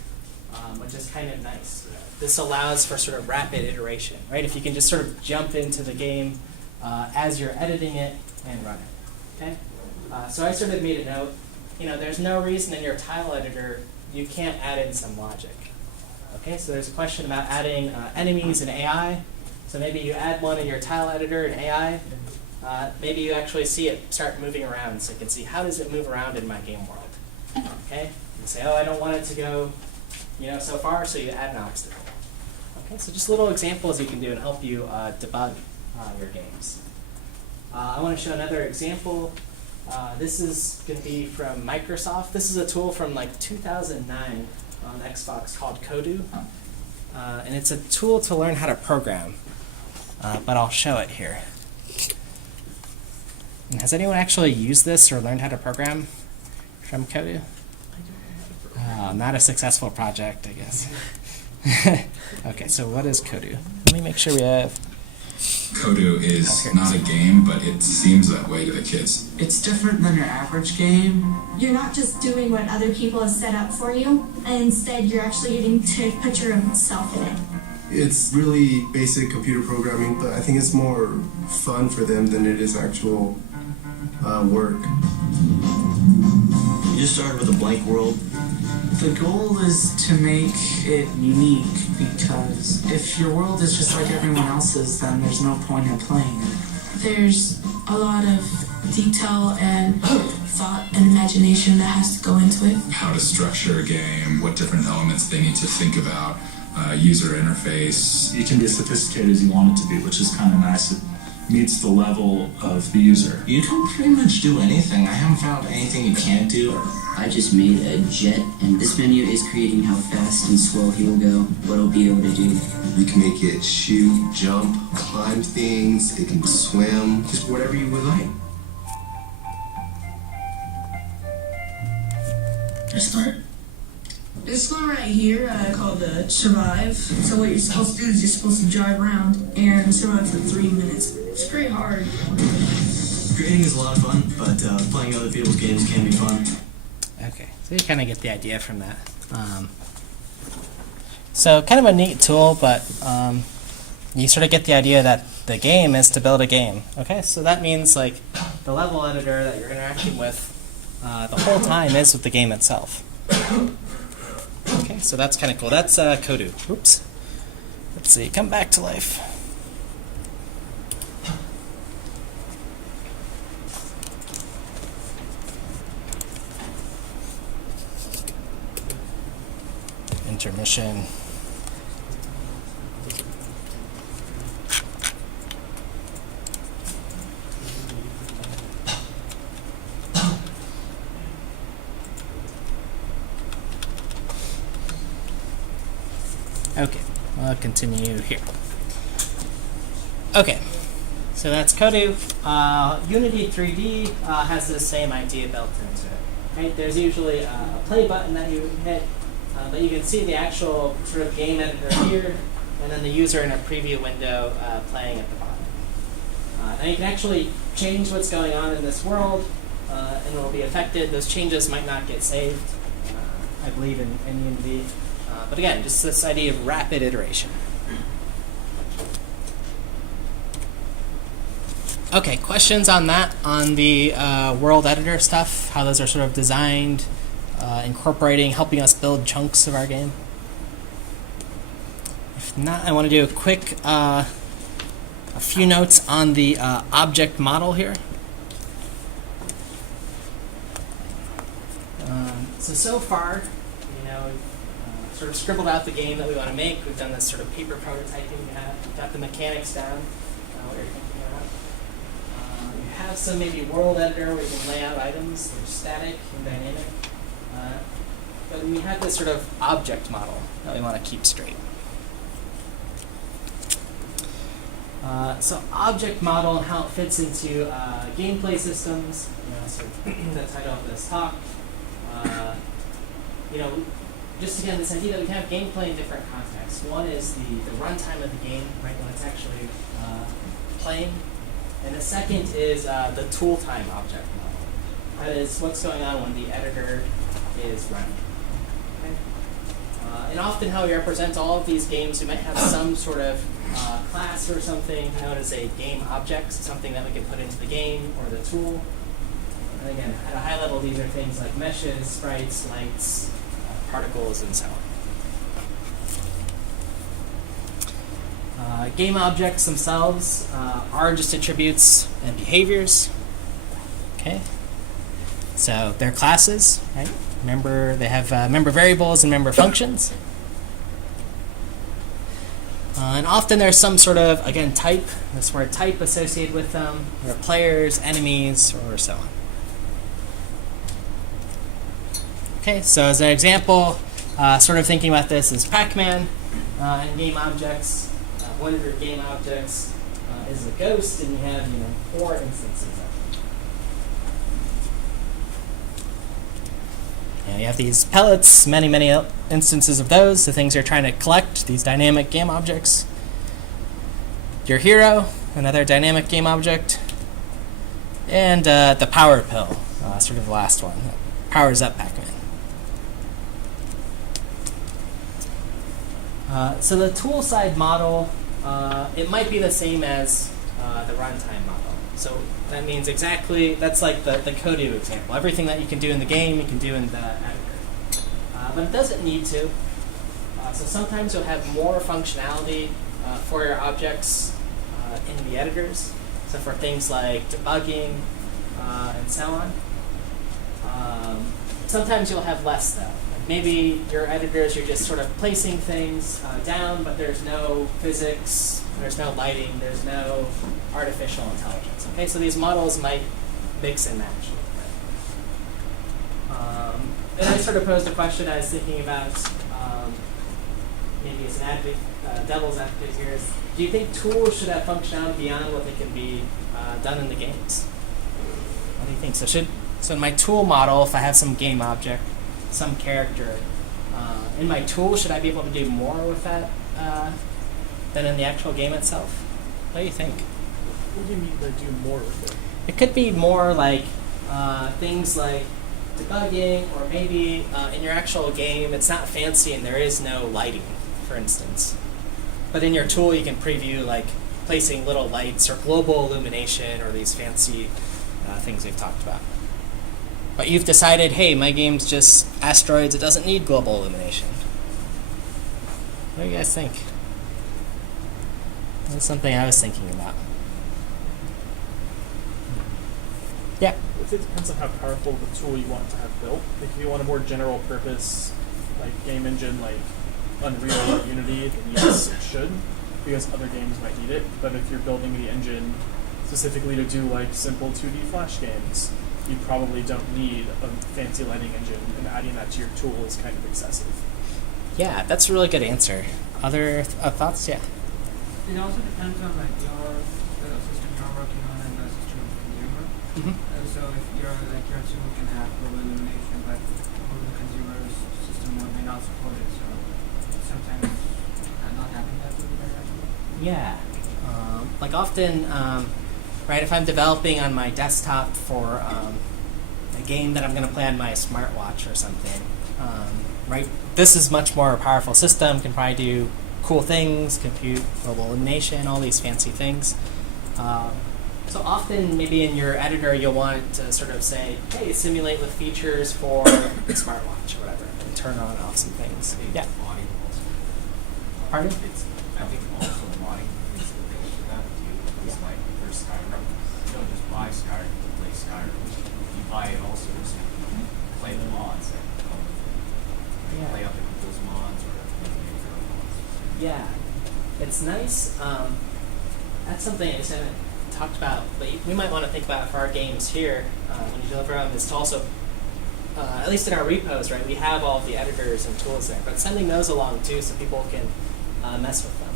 which is kind of nice. This allows for sort of rapid iteration, right? If you can just sort of jump into the game as you're editing it and run it, okay? So I sort of made a note. There's no reason in your tile editor you can't add in some logic. Okay, so there's a question about adding enemies and AI. So maybe you add one in your tile editor and AI. Maybe you actually see it start moving around, so you can see how does it move around in my game world. Okay, you say, oh, I don't want it to go, so far, so you add an obstacle. Okay, so just little examples you can do and help you debug your games. I want to show another example. This is going to be from Microsoft. This is a tool from like 2009 on Xbox called Kodu. And it's a tool to learn how to program. But I'll show it here. And has anyone actually used this or learned how to program from Kodu? Not a successful project, I guess. Okay, so what is Kodu? Let me make sure we have... Kodu is not a game, but it seems that way to the kids. It's different than your average game. You're not just doing what other people have set up for you, and instead you're actually getting to put your own self in it. It's really basic computer programming, but I think it's more fun for them than it is actual work. You just started with a blank world. The goal is to make it unique, because if your world is just like everyone else's, then there's no point in playing it. There's a lot of detail and thought and imagination that has to go into it. How to structure a game, what different elements they need to think about, user interface. You can be as sophisticated as you want it to be, which is kind of nice. It meets the level of the user. You can pretty much do anything. I haven't found anything you can't do. I just made a jet, and this menu is creating how fast and slow he will go, what he'll be able to do. You can make it shoot, jump, climb things, it can swim, just whatever you would like. Let's start. This one right here called Survive. So what you're supposed to do is you're supposed to drive around and survive for 3 minutes. It's pretty hard. Creating is a lot of fun, but playing other people's games can be fun. Okay, so you kind of get the idea from that. So kind of a neat tool, but you sort of get the idea that the game is to build a game. Okay, so that means like the level editor that you're interacting with the whole time is with the game itself. Okay, so that's kind of cool. That's Kodu. Oops. Let's see, come back to life. Intermission. Okay, I'll continue here. Okay, so that's Kodu. Unity 3D has the same idea built into it. Right? There's usually a play button that you hit, but you can see the actual sort of game editor here, and then the user in a preview window playing at the bottom. Now you can actually change what's going on in this world, and it will be affected. Those changes might not get saved, I believe, in Unity. But again, just this idea of rapid iteration. Okay, questions on that, on the world editor stuff, how those are sort of designed, incorporating, helping us build chunks of our game? If not, I want to do a quick, a few notes on the object model here. So far, sort of scribbled out the game that we want to make. We've done this sort of paper prototyping. We've got the mechanics down, what you're thinking about. You have some maybe world editor where you can lay out items. They're static and dynamic. but we have this sort of object model that we want to keep straight. So object model and how it fits into gameplay systems. So the title of this talk. Just again, this idea that we can have gameplay in different contexts. One is the runtime of the game, right, when it's actually playing. And the second is the tool time object model. That is what's going on when the editor is running. Okay? And often how we represent all of these games, we might have some sort of class or something known as a game object, something that we can put into the game or the tool. And again, at a high level, these are things like meshes, sprites, lights, particles, and so on. Game objects themselves are just attributes and behaviors. Okay, so they're classes, right? Remember, they have member variables and member functions. And often there's some sort of, again, type, this word type associated with them, or players, enemies, or so on. Okay, so as an example, sort of thinking about this is Pac-Man and game objects. One of your game objects is a ghost, and you have 4 instances of it. And you have these pellets, many instances of those, the things you're trying to collect, these dynamic game objects. Your hero, another dynamic game object. And the power pill, sort of the last one, that powers up Pac-Man. So the tool side model, it might be the same as the runtime model. So that means exactly, that's like the Kodoo example. Everything that you can do in the game, you can do in the editor. But it doesn't need to. So sometimes you'll have more functionality for your objects in the editors. So for things like debugging and so on. Sometimes you'll have less though. Maybe your editors, you're just sort of placing things down, but there's no physics, there's no lighting, there's no artificial intelligence. Okay, so these models might mix and match. And I sort of posed a question I was thinking about, maybe as an devil's advocate here, is do you think tools should have functionality beyond what they can be done in the games? What do you think? So in my tool model, if I have some game object, some character, in my tool, should I be able to do more with that than in the actual game itself? What do you think? What do you mean by do more with it? It could be more like things like debugging, or maybe in your actual game, it's not fancy and there is no lighting, for instance. But in your tool, you can preview like placing little lights or global illumination or these fancy things we've talked about. But you've decided, hey, my game's just asteroids, it doesn't need global illumination. What do you guys think? That's something I was thinking about. Yeah? It depends on how powerful the tool you want to have built. Like if you want a more general purpose, like game engine, like Unreal or Unity, then yes, it should, because other games might need it. But if you're building the engine specifically to do like simple 2D Flash games, you probably don't need a fancy lighting engine, and adding that to your tool is kind of excessive. Yeah, that's a really good answer. Other thoughts? Yeah. It also depends on like the system you're working on and the system of the consumer. Mm-hmm. So if your tool can have global illumination, but the consumer's system may not support it, so sometimes not having that would be very helpful. Yeah. Like often, right, if I'm developing on my desktop for a game that I'm going to play on my smartwatch or something, right, this is much more a powerful system, can probably do cool things, compute global illumination, all these fancy things. So often, maybe in your editor, you'll want to sort of say, hey, simulate with features for the smartwatch or whatever, and turn on and off some things. Yeah. Pardon? I think also modding is the thing for that too. It's like for Skyrim, you don't just buy Skyrim to play Skyrim. You buy it also so you can play the mods that come with it. Yeah. Play other people's mods or make your own mods. Yeah, it's nice. That's something I just haven't talked about, but we might want to think about for our games here when you deliver them, is to also at least in our repos, right, we have all of the editors and tools there, but sending those along too so people can mess with them,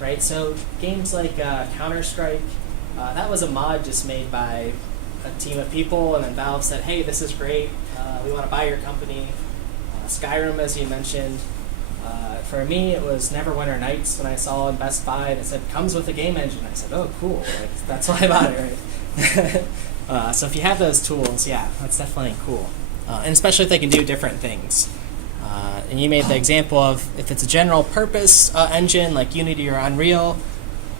right? So games like Counter-Strike, that was a mod just made by a team of people, and then Valve said, hey, this is great, we want to buy your company. Skyrim, as you mentioned. For me, it was Neverwinter Nights when I saw in Best Buy, and it said, comes with a game engine. I said, oh, cool, like, that's why I bought it, right? So if you have those tools, yeah, that's definitely cool. And especially if they can do different things. And you made the example of if it's a general purpose engine like Unity or Unreal,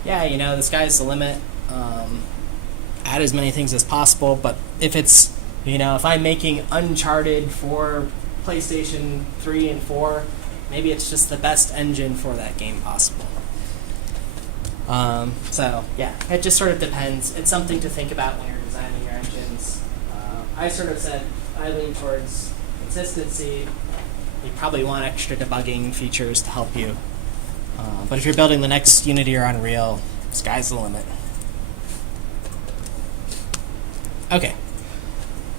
yeah, you know, the sky's the limit. Add as many things as possible, but if it's, you know, if I'm making Uncharted for PlayStation 3 and 4, maybe it's just the best engine for that game possible. So, yeah, it just sort of depends. It's something to think about when you're designing your engines. I sort of said I lean towards consistency. You probably want extra debugging features to help you. But if you're building the next Unity or Unreal, sky's the limit. Okay.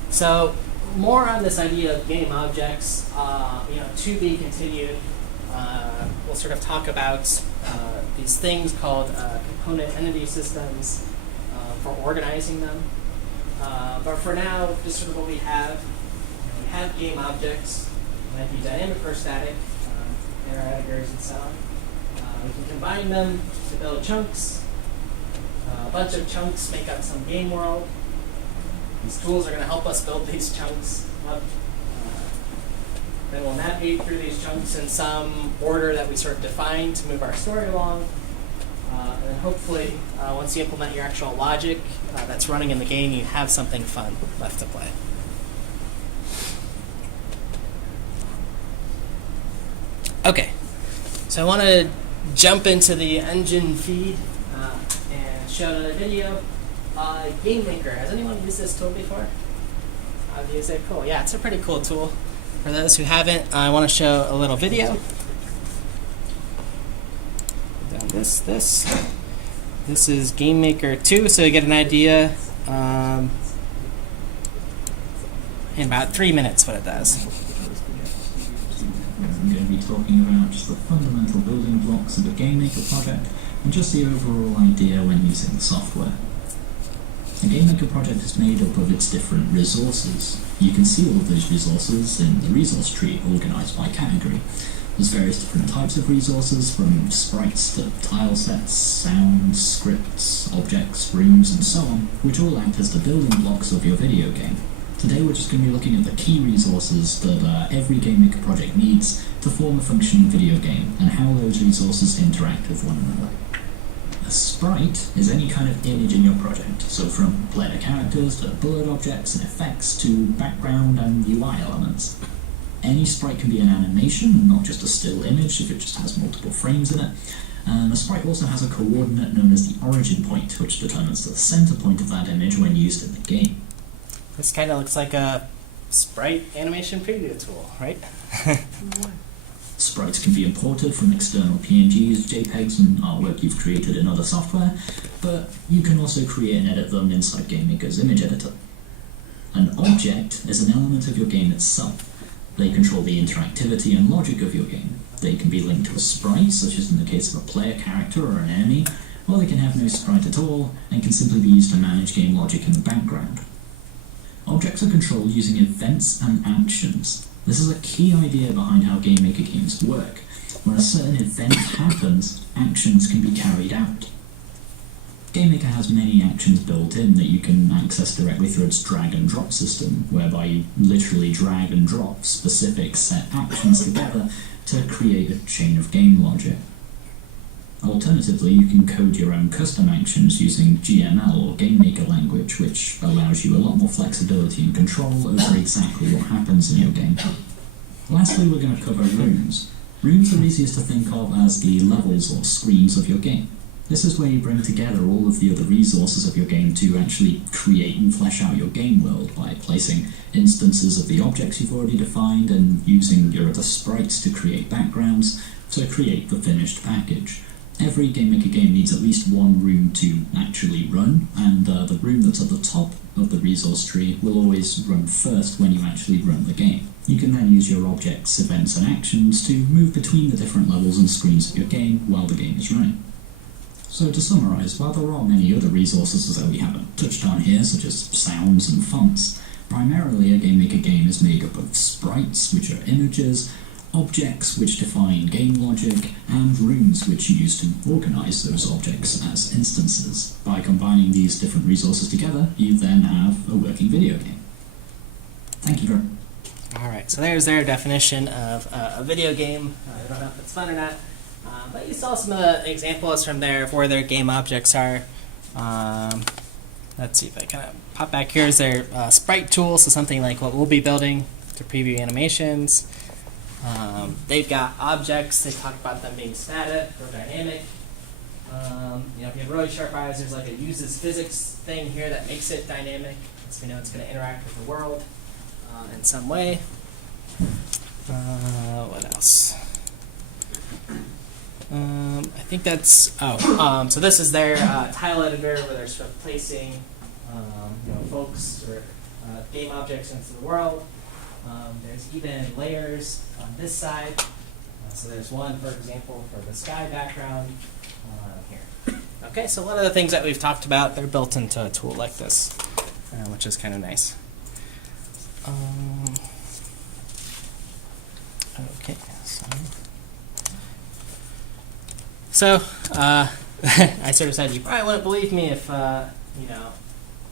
So, more on this idea of game objects, you know, to be continued. We'll sort of talk about these things called component entity systems for organizing them. But for now, just sort of what we have game objects, might be dynamic or static, in our editors and so on. We can combine them to build chunks. A bunch of chunks make up some game world. These tools are going to help us build these chunks up. Then we'll navigate through these chunks in some order that we sort of define to move our story along. And then hopefully, once you implement your actual logic that's running in the game, you have something fun left to play. Okay, so I want to jump into the engine feed and show another video. GameMaker, has anyone used this tool before? I've used it. Cool. Yeah, it's a pretty cool tool. For those who haven't, I want to show a little video. Down this is GameMaker 2, so you get an idea in about 3 minutes what it does. I'm going to be talking about just the fundamental building blocks of a GameMaker project and just the overall idea when using the software. A GameMaker project is made up of its different resources. You can see all of those resources in the resource tree organized by category. There's various different types of resources, from sprites to tile sets, sounds, scripts, objects, rooms, and so on, which all act as the building blocks of your video game. Today we're just going to be looking at the key resources that every GameMaker project needs to form a functioning video game, and how those resources interact with one another. A sprite is any kind of image in your project, so from player characters to bullet objects and effects to background and UI elements. Any sprite can be an animation, not just a still image if it just has multiple frames in it. And a sprite also has a coordinate known as the origin point, which determines the center point of that image when used in the game. This kind of looks like a sprite animation preview tool, right? Sprites can be imported from external PNGs, JPEGs, and artwork you've created in other software, but you can also create and edit them inside GameMaker's image editor. An object is an element of your game itself. They control the interactivity and logic of your game. They can be linked to a sprite, such as in the case of a player character or an enemy, or they can have no sprite at all and can simply be used to manage game logic in the background. Objects are controlled using events and actions. This is a key idea behind how GameMaker games work. When a certain event happens, actions can be carried out. GameMaker has many actions built in that you can access directly through its drag and drop system, whereby you literally drag and drop specific set actions together to create a chain of game logic. Alternatively, you can code your own custom actions using GML or GameMaker language, which allows you a lot more flexibility and control over exactly what happens in your game. Lastly, we're going to cover rooms. Rooms are easiest to think of as the levels or screens of your game. This is where you bring together all of the other resources of your game to actually create and flesh out your game world by placing instances of the objects you've already defined and using your other sprites to create backgrounds to create the finished package. Every GameMaker game needs at least one room to actually run, and the room that's at the top of the resource tree will always run first when you actually run the game. You can then use your objects, events, and actions to move between the different levels and screens of your game while the game is running. So to summarise, while there are many other resources that we haven't touched on here, such as sounds and fonts, primarily a GameMaker game is made up of sprites, which are images, objects which define game logic, and rooms which you use to organise those objects as instances. By combining these different resources together, you then have a working video game. Thank you very much. Alright, so there's their definition of a video game. I don't know if it's fun or not, but you saw some of the examples from there of where their game objects are. Let's see if I kind of pop back here. Is their sprite tool, so something like what we'll be building to preview animations. They've got objects. They talk about them being static or dynamic. You know, if you have really sharp eyes, there's like a uses physics thing here that makes it dynamic, so we know it's going to interact with the world in some way. What else? I think that's so this is their tile editor where they're sort of placing you know, folks or game objects into the world. There's even layers on this side. So there's one, for example, for the sky background here. Okay, so one of the things that we've talked about, they're built into a tool like this, which is kind of nice. Okay, so I sort of said you probably wouldn't believe me if you know,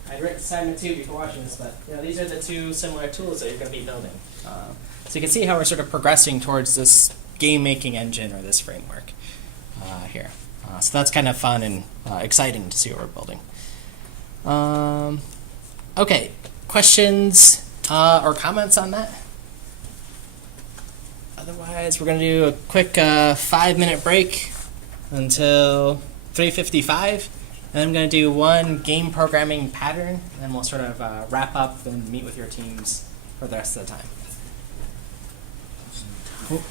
I'd written assignment 2 before watching this, but you know, these are the two similar tools that you're going to be building. So you can see how we're sort of progressing towards this game-making engine or this framework here. So that's kind of fun and exciting to see what we're building. Okay, questions or comments on that? Otherwise, we're going to do a quick 5-minute break until 3:55. And I'm going to do one game programming pattern, and then we'll sort of wrap up and meet with your teams for the rest of the time. Cool.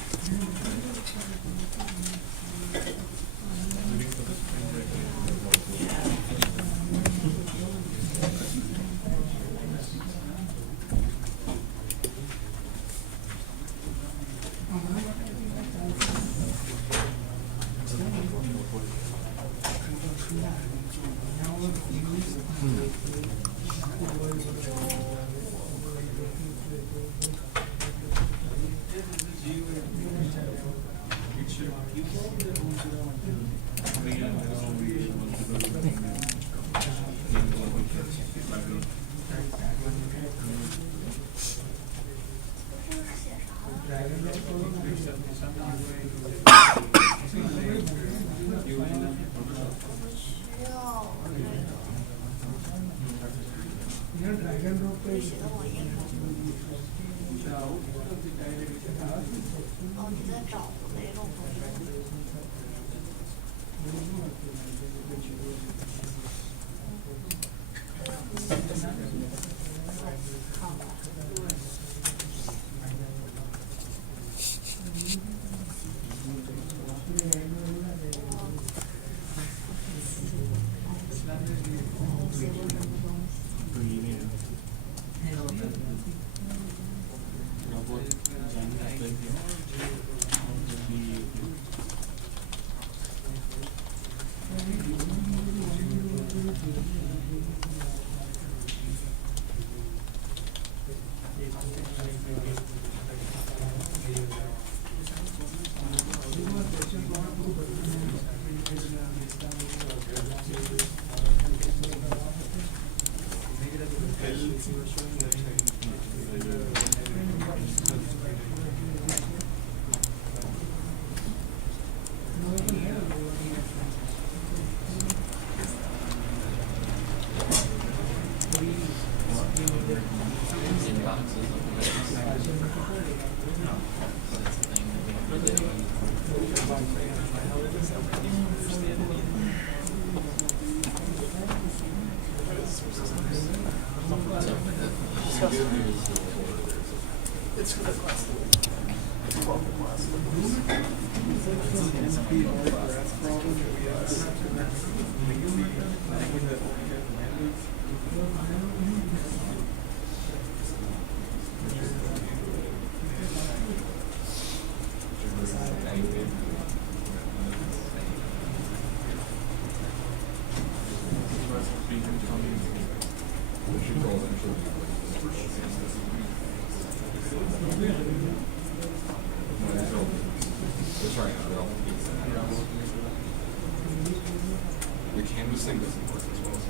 The canvas thing doesn't work as well.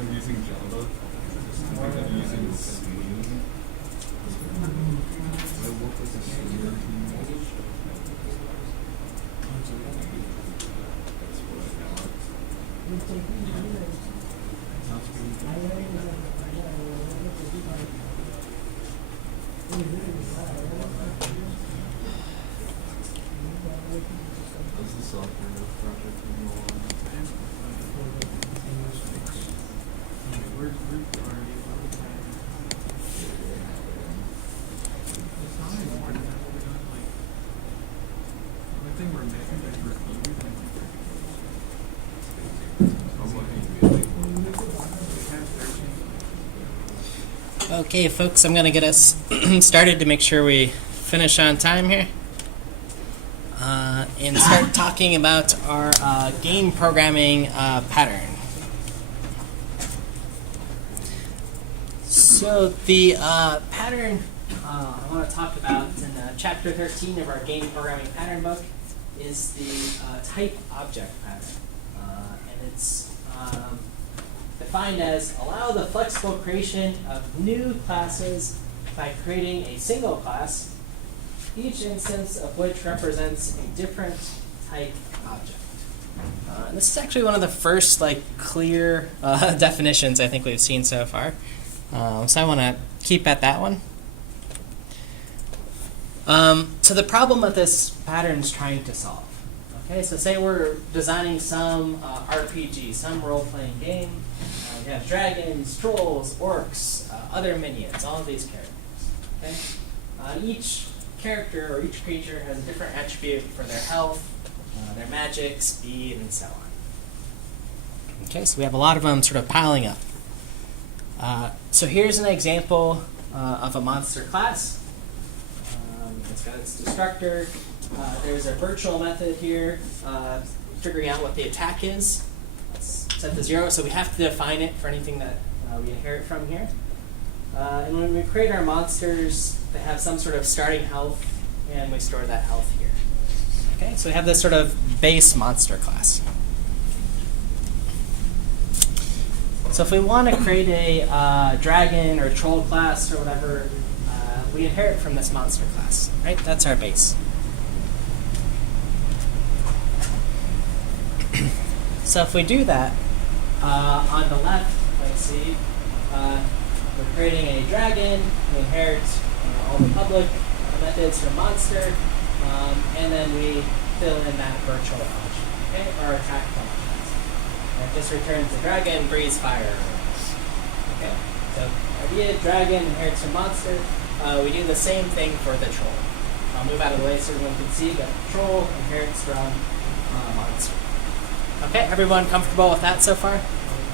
I'm using Java. I'm using Selenium. I work with the Selenium team. That's what I got. How's the software project going on? Okay, folks, I'm going to get us started to make sure we finish on time here. And start talking about our game programming pattern. So the pattern I want to talk about in chapter 13 of our game programming pattern book is the type object pattern. And it's defined as allow the flexible creation of new classes by creating a single class, each instance of which represents a different type object. And this is actually one of the first clear definitions I think we've seen so far. So I want to keep at that one. So the problem that this pattern is trying to solve. Okay, so say we're designing some RPG, some role-playing game. We have dragons, trolls, orcs, other minions, all of these characters. Okay? Each character or each creature has a different attribute for their health, their magic, speed, and so on. Okay, so we have a lot of them sort of piling up. So here's an example of a monster class. It's got its destructor. There's a virtual method here, figuring out what the attack is. Let's set to 0, so we have to define it for anything that we inherit from here. And when we create our monsters, they have some sort of starting health, and we store that health here. Okay, so we have this sort of base monster class. So if we want to create a dragon or troll class or whatever, we inherit from this monster class, right? That's our base. So if we do that, on the left, let's see, we're creating a dragon, we inherit all the public methods from monster, and then we fill in that virtual object, okay, or attract object. And it just returns the dragon, breathes fire. Okay, so idea, dragon inherits from monster. We do the same thing for the troll. I'll move out of the way so everyone can see that troll inherits from monster. Okay, everyone comfortable with that so far?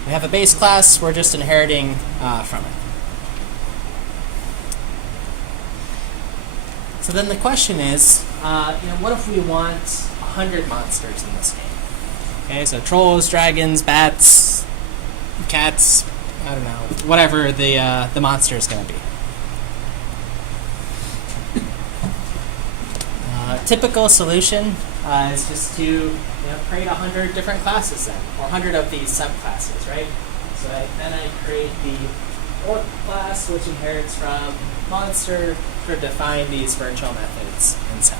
We have a base class, we're just inheriting from it. So then the question is, what if we want 100 monsters in this game? Okay, so trolls, dragons, bats, cats, I don't know, whatever the monster is going to be. Typical solution is just to create 100 different classes then, or 100 of these subclasses, right? So then I create the orc class, which inherits from monster, to define these virtual methods, and so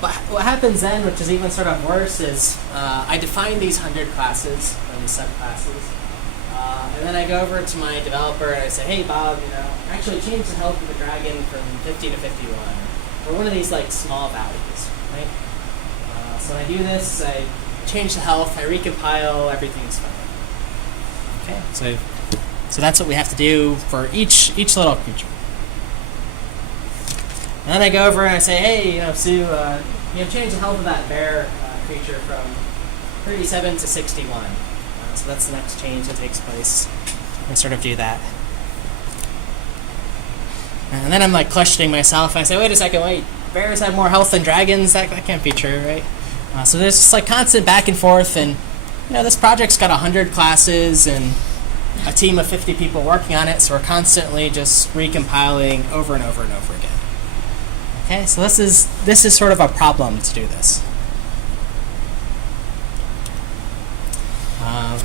But what happens then, which is even sort of worse, is I define these 100 classes, or these subclasses, and then I go over to my developer and I say, hey Bob, actually change the health of the dragon from 50 to 51, or one of these like small values, right? So when I do this, I change the health, I recompile, everything's fine. Okay, so that's what we have to do for each little creature. And then I go over and I say, hey, Sue, change the health of that bear creature from 37 to 61. So that's the next change that takes place. And sort of do that. And then I'm like questioning myself, and I say, wait a second, bears have more health than dragons? That can't be true, right? So there's just like constant back and forth, and this project's got 100 classes and a team of 50 people working on it, so we're constantly just recompiling over and over and over again. Okay, so this is sort of a problem to do this.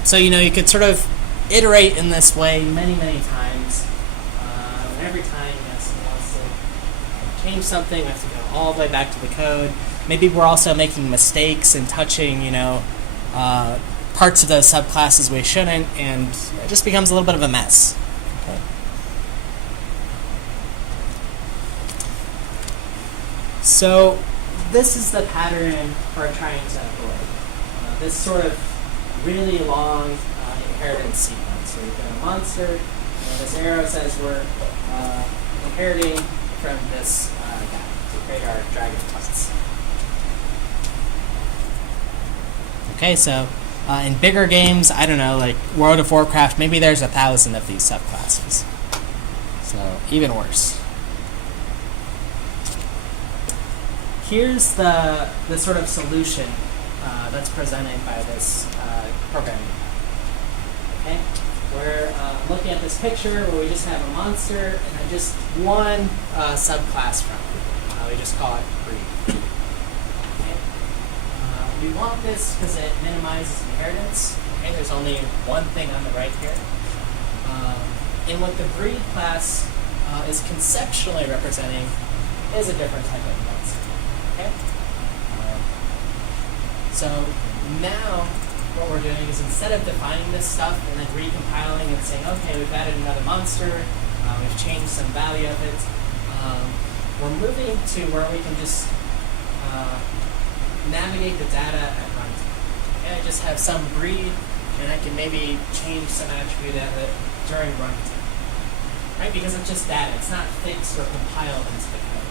So you could sort of iterate in this way many times. And every time someone wants to change something, we have to go all the way back to the code. Maybe we're also making mistakes and touching parts of those subclasses we shouldn't, and it just becomes a little bit of a mess. Okay. So this is the pattern we're trying to avoid. This sort of really long inheritance sequence. So we've got a monster, and this arrow says we're inheriting from this guy to create our dragon class. Okay, so in bigger games, I don't know, like World of Warcraft, maybe there's 1,000 of these subclasses. So even worse. Here's the sort of solution that's presented by this programming. Okay, we're looking at this picture where we just have a monster and then just one subclass from it. We just call it breed. Okay. We want this because it minimizes inheritance. Okay, there's only one thing on the right here. And what the breed class is conceptually representing is a different type of monster. Okay. So now what we're doing is instead of defining this stuff and then recompiling and saying, okay, we've added another monster, we've changed some value of it, we're moving to where we can just navigate the data at runtime. Okay, I just have some breed, and I can maybe change some attribute of it during runtime. Right? Because it's just data. It's not fixed or compiled into the code.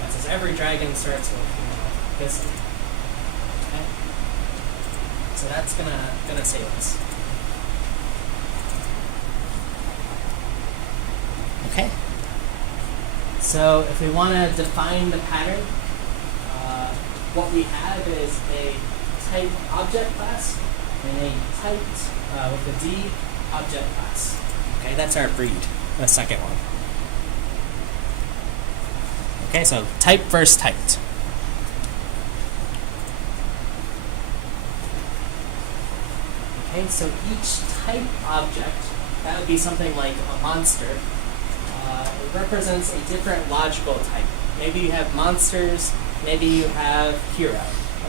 That says every dragon starts with this. Okay? So that's gonna save us. Okay. So if we want to define the pattern, what we have is a type object class and a typed with a D object class. Okay, that's our breed, the second one. Okay, so type versus typed. Okay, so each type object, that would be something like a monster, it represents a different logical type. Maybe you have monsters, maybe you have hero,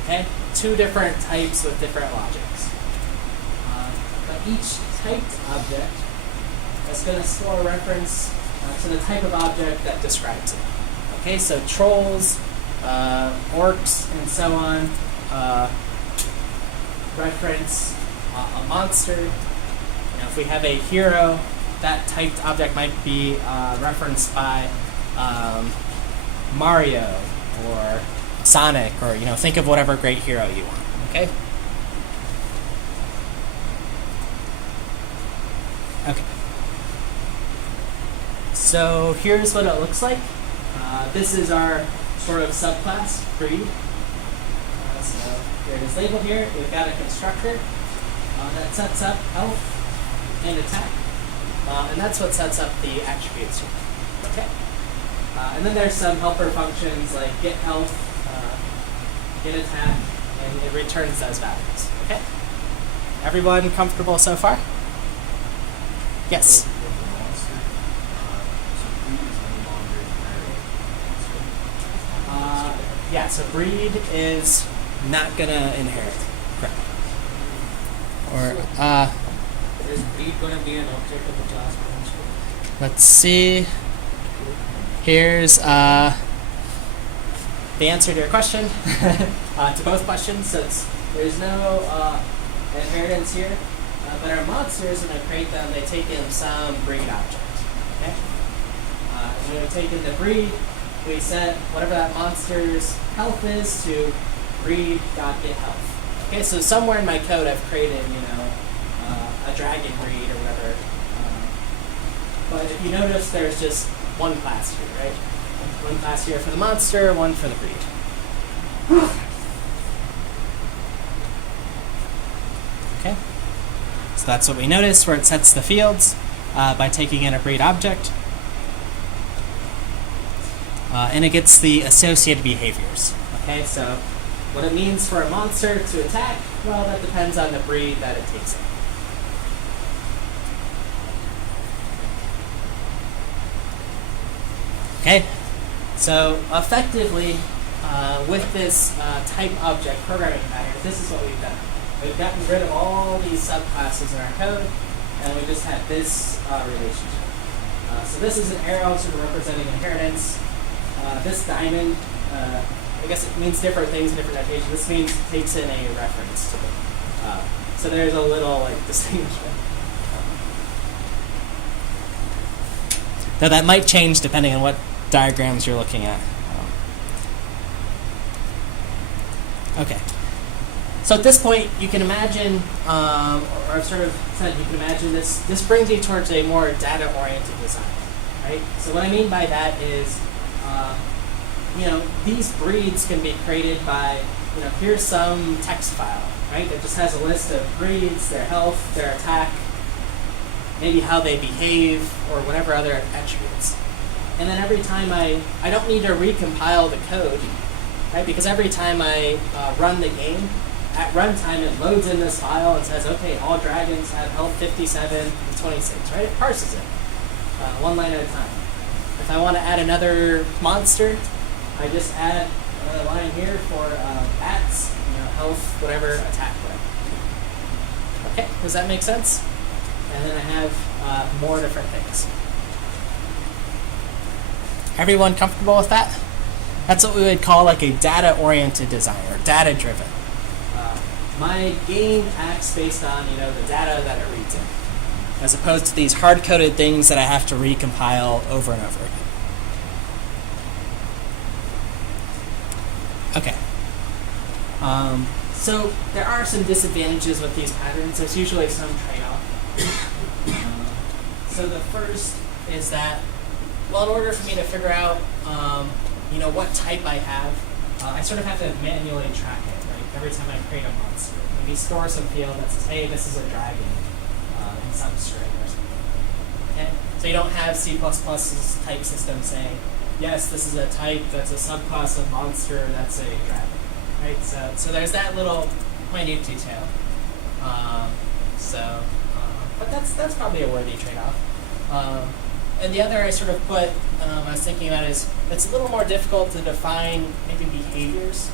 okay? Two different types with different logics. But each typed object is going to store a reference to the type of object that describes it. Okay, so trolls, orcs, and so on reference a monster. If we have a hero, that typed object might be referenced by Mario or Sonic, or think of whatever great hero you want. Okay. Okay. So here's what it looks like. This is our sort of subclass breed. So here it is labeled here. We've got a constructor that sets up health and attack. And that's what sets up the attributes here. Okay. And then there's some helper functions like get health, get attack, and it returns those values. Okay. Everyone comfortable so far? Yes. Yeah, so breed is not gonna inherit. Correct. Or Is breed gonna be an object of the class potential? let's see. Here's the answer to your question, to both questions. So there's no inheritance here, but our monsters, when I create them, they take in some breed object. Okay. When we take in the breed, we set whatever that monster's health is to breed.getHealth. Okay, so somewhere in my code I've created, a dragon breed or whatever. But if you notice, there's just one class here, right? One class here for the monster, one for the breed. Okay, so that's what we notice where it sets the fields by taking in a breed object. And it gets the associated behaviors. Okay, so what it means for a monster to attack, well, that depends on the breed that it takes in. Okay, so effectively, with this type object programming pattern, this is what we've done. We've gotten rid of all these subclasses in our code, and we just have this relationship. So this is an arrow sort of representing inheritance. This diamond, I guess it means different things in different notation. This means it takes in a reference to it. So there's a little distinguishment. Though that might change depending on what diagrams you're looking at. Okay. So at this point, you can imagine, or I've sort of said, you can imagine this brings you towards a more data-oriented design, right? So what I mean by that is, these breeds can be created by, here's some text file, right? That just has a list of breeds, their health, their attack, maybe how they behave, or whatever other attributes. And then every time I don't need to recompile the code, right? Because every time I run the game, at runtime it loads in this file and says, okay, all dragons have health 57 and 26, right? It parses it one line at a time. If I want to add another monster, I just add a line here for bats, health, whatever, attack, whatever. Okay, does that make sense? And then I have more different things. Everyone comfortable with that? That's what we would call a data-oriented design, or data-driven. My game acts based on the data that it reads in, as opposed to these hard-coded things that I have to recompile over and over again. Okay. So there are some disadvantages with these patterns. There's usually some trade-off. So the first is that, well, in order for me to figure out, what type I have, I sort of have to manually track it, right? Every time I create a monster. Maybe store some field that says, hey, this is a dragon, in some string or something. Okay? So you don't have C++'s type system saying, yes, this is a type that's a subclass of monster that's a dragon, right? So there's that little minute detail. But that's probably a worthy trade-off. And the other I sort of put, I was thinking about is, it's a little more difficult to define maybe behaviors.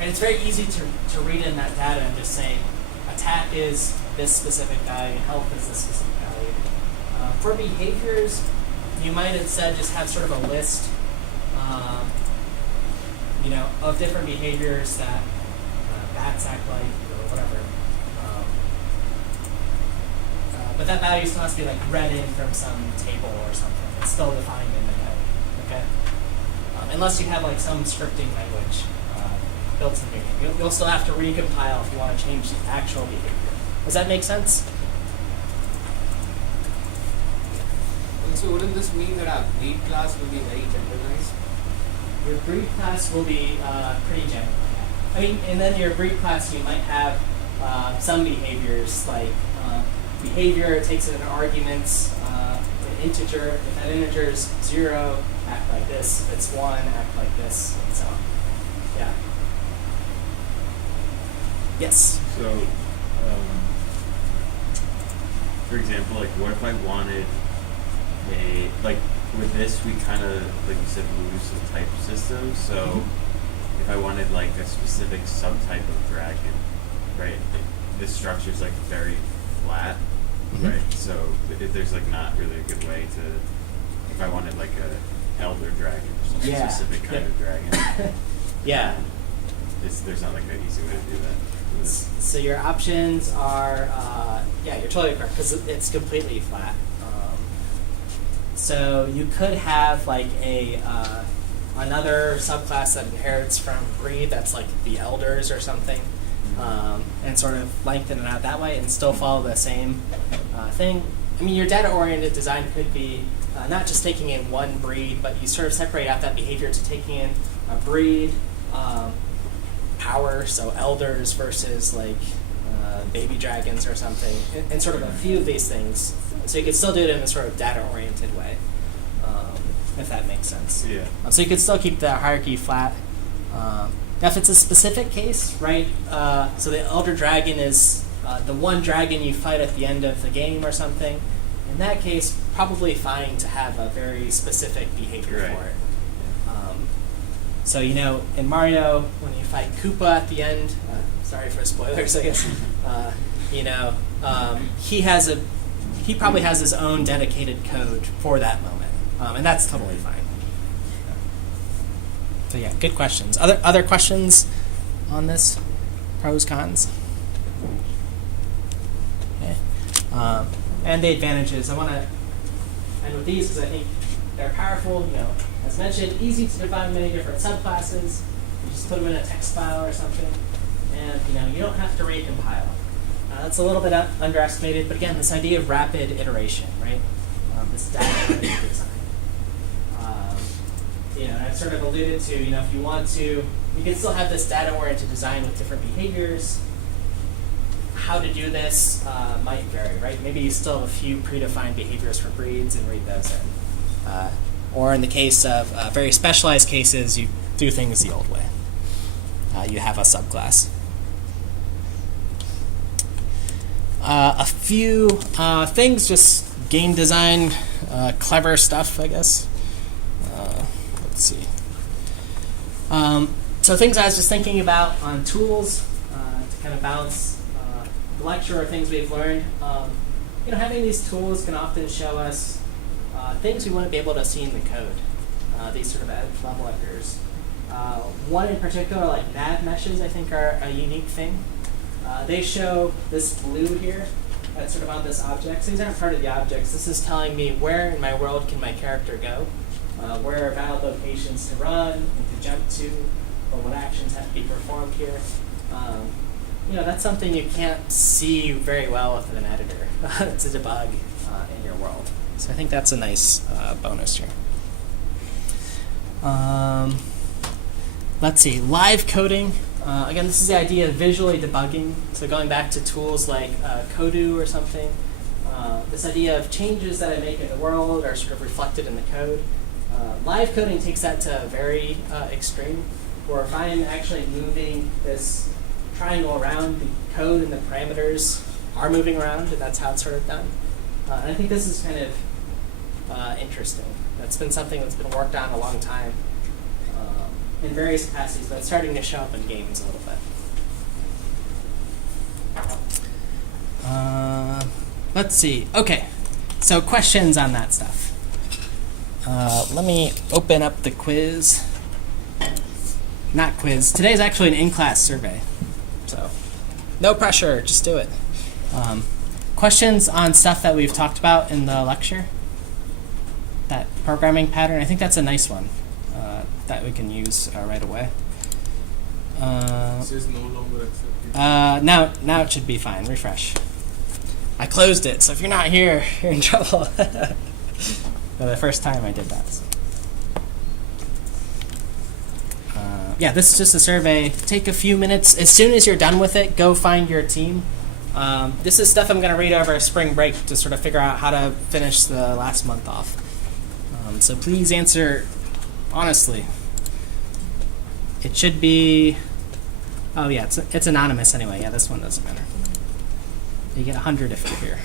And it's very easy to read in that data and just say, attack is this specific value, health is this specific value. For behaviors, you might instead just have sort of a list, of different behaviors that bats act like, or whatever. But that value still has to be read in from some table or something. It's still defined in the code, okay? Unless you have some scripting language built in your game. You'll still have to recompile if you want to change the actual behavior. Does that make sense? And so wouldn't this mean that our breed class will be very generalized? Your breed class will be pretty general. I mean, and then your breed class, you might have some behaviors like behavior takes in arguments, an integer. If that integer is 0, act like this. If it's 1, act like this, and so on. Yeah. Yes? So, for example, what if I wanted with this, we kind of, like you said, lose the type system. So, if I wanted like a specific subtype of dragon, right? This structure is like very flat, right? So there's like not really a good way to, if I wanted like a elder dragon or some specific kind of dragon. Yeah. There's not like an easy way to do that. So your options are, yeah, you're totally correct because it's completely flat. So you could have like a another subclass that inherits from breed that's like the elders or something, and sort of lengthen it out that way and still follow the same thing. I mean, your data-oriented design could be not just taking in one breed, but you sort of separate out that behavior to taking in a breed, power, so elders versus like baby dragons or something, and sort of a few of these things. So you could still do it in a sort of data-oriented way, if that makes sense. Yeah. So you could still keep the hierarchy flat. Now, if it's a specific case, right? So the elder dragon is the one dragon you fight at the end of the game or something. In that case, probably fine to have a very specific behavior for it. So, you know, in Mario, when you fight Koopa at the end, sorry for spoilers, I guess, you know, he probably has his own dedicated code for that moment, and that's totally fine. So yeah, good questions. Other questions on this? Pros, cons? Okay. And the advantages. I want to end with these because I think they're powerful. You know, as mentioned, easy to define many different subclasses. You just put them in a text file or something, and you know you don't have to recompile. That's a little bit underestimated, but again, this idea of rapid iteration, right? This data-oriented design. You know, I've sort of alluded to, you know, if you want to, you can still have this data-oriented design with different behaviors. How to do this might vary, right? Maybe you still have a few predefined behaviors for breeds and read those in. Or in the case of very specialized cases, you do things the old way. You have a subclass. A few things, just game design, clever stuff, I guess. Let's see. So things I was just thinking about on tools to kind of balance the lecture or things we've learned. You know, having these tools can often show us things we wouldn't be able to see in the code. These sort of edge level vectors. One in particular, like nav meshes, I think are a unique thing. They show this blue here that's sort of on this object. So these aren't part of the objects. This is telling me where in my world can my character go, where are valid locations to run and to jump to, or what actions have to be performed here. You know, that's something you can't see very well with an editor to debug in your world. So I think that's a nice bonus here. Let's see, live coding. Again, this is the idea of visually debugging. So going back to tools like Kodu or something, this idea of changes that I make in the world are sort of reflected in the code. Live coding takes that to a very extreme, where if I'm actually moving this triangle around, the code and the parameters are moving around, and that's how it's sort of done. And I think this is kind of interesting. That's been something that's been worked on a long time in various capacities, but it's starting to show up in games a little bit. Let's see. Okay, so questions on that stuff. Let me open up the quiz. Not quiz. Today's actually an in-class survey, so no pressure. Just do it. Questions on stuff that we've talked about in the lecture? That programming pattern, I think that's a nice one that we can use right away. It says no longer accepted. Now it should be fine. Refresh. I closed it, so if you're not here, you're in trouble. The first time I did that. So. Yeah, this is just a survey. Take a few minutes. As soon as you're done with it, go find your team. This is stuff I'm going to read over spring break to sort of figure out how to finish the last month off. So please answer honestly. It should be... Oh yeah, it's anonymous anyway. Yeah, this one doesn't matter. You get 100 if you're here.